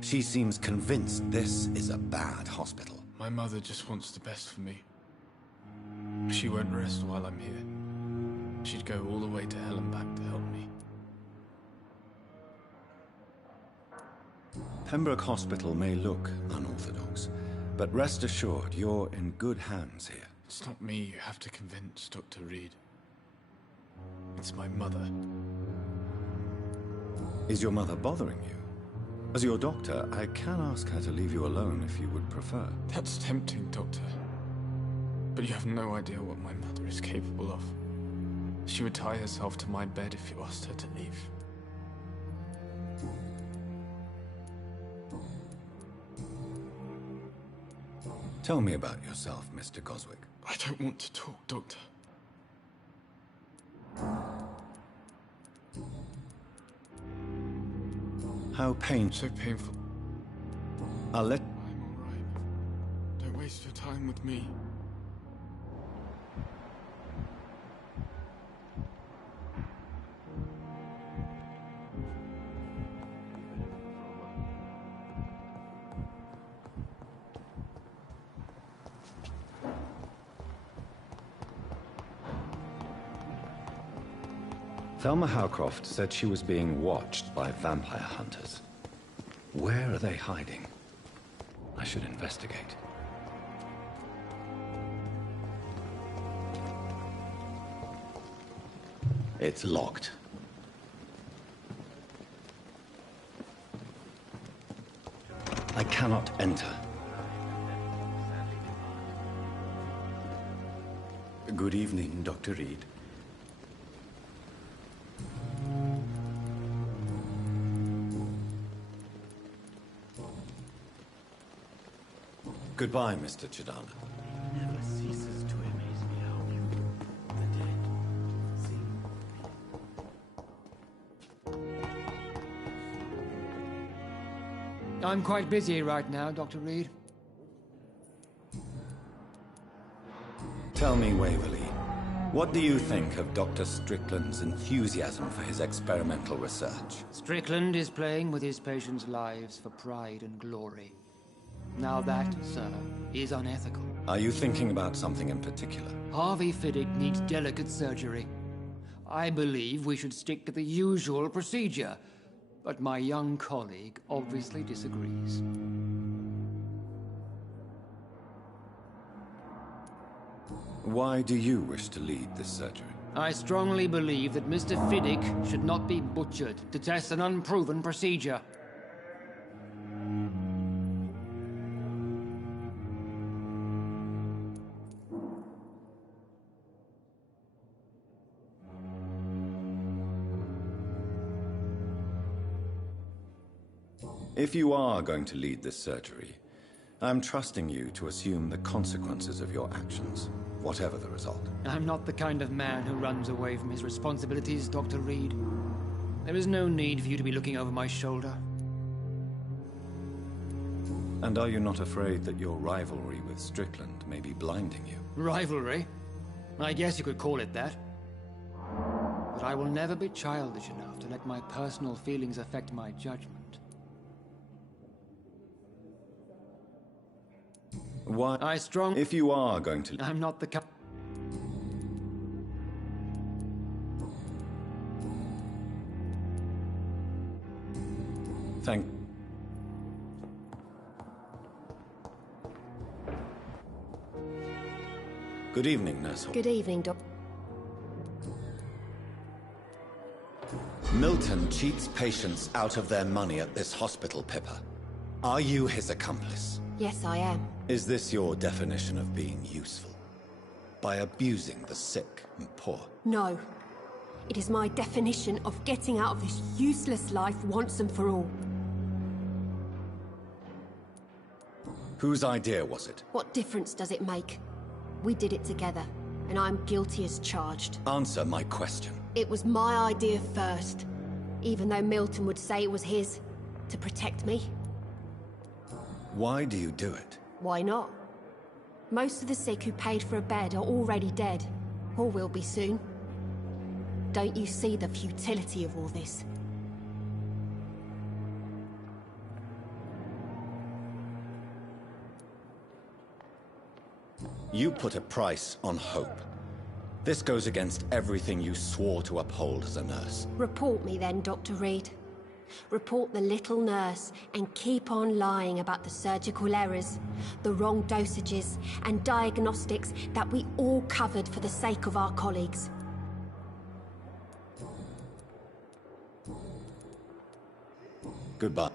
She seems convinced this is a bad hospital. My mother just wants the best for me. She won't rest while I'm here. She'd go all the way to hell and back to help me. Pembroke Hospital may look unorthodox, but rest assured you're in good hands here. It's not me you have to convince, Dr. Reed. It's my mother. Is your mother bothering you? As your doctor, I can ask her to leave you alone if you would prefer. That's tempting, Doctor. But you have no idea what my mother is capable of. She would tie herself to my bed if you asked her to leave. Tell me about yourself, Mr. Goswick. I don't want to talk, Doctor. How painful. So painful. I'll let... I'm all right. Don't waste your time with me. Thelma Howcroft said she was being watched by vampire hunters. Where are they hiding? I should investigate. It's locked. I cannot enter. Good evening, Dr. Reed. Goodbye, Mr. Chidana. Never ceases to amaze me how you, the dead, I'm quite busy right now, Dr. Reed. Tell me, Waverly, what do you think of Dr. Strickland's enthusiasm for his experimental research? Strickland is playing with his patients' lives for pride and glory. Now that, sir, is unethical. Are you thinking about something in particular? Harvey Fiddick needs delicate surgery. I believe we should stick to the usual procedure, but my young colleague obviously disagrees. Why do you wish to lead this surgery? I strongly believe that Mr. Fiddick should not be butchered to test an unproven procedure. If you are going to lead this surgery, I'm trusting you to assume the consequences of your actions, whatever the result. I'm not the kind of man who runs away from his responsibilities, Dr. Reed. There is no need for you to be looking over my shoulder. And are you not afraid that your rivalry with Strickland may be blinding you? Rivalry? I guess you could call it that. But I will never be childish enough to let my personal feelings affect my judgment. Why? If you are going to... I'm not the Thank... Good evening, Nurse. Good evening, Doc. Milton cheats patients out of their money at this hospital, Pippa. Are you his accomplice? Yes, I am. Is this your definition of being useful? By abusing the sick and poor? No. It is my definition of getting out of this useless life once and for all. Whose idea was it? What difference does it make? We did it together, and I'm guilty as charged. Answer my question. It was my idea first, even though Milton would say it was his, to protect me. Why do you do it? Why not? Most of the sick who paid for a bed are already dead, or will be soon. Don't you see the futility of all this? You put a price on hope. This goes against everything you swore to uphold as a nurse. Report me then, Dr. Reed. Report the little nurse and keep on lying about the surgical errors, the wrong dosages and diagnostics that we all covered for the sake of our colleagues. Goodbye.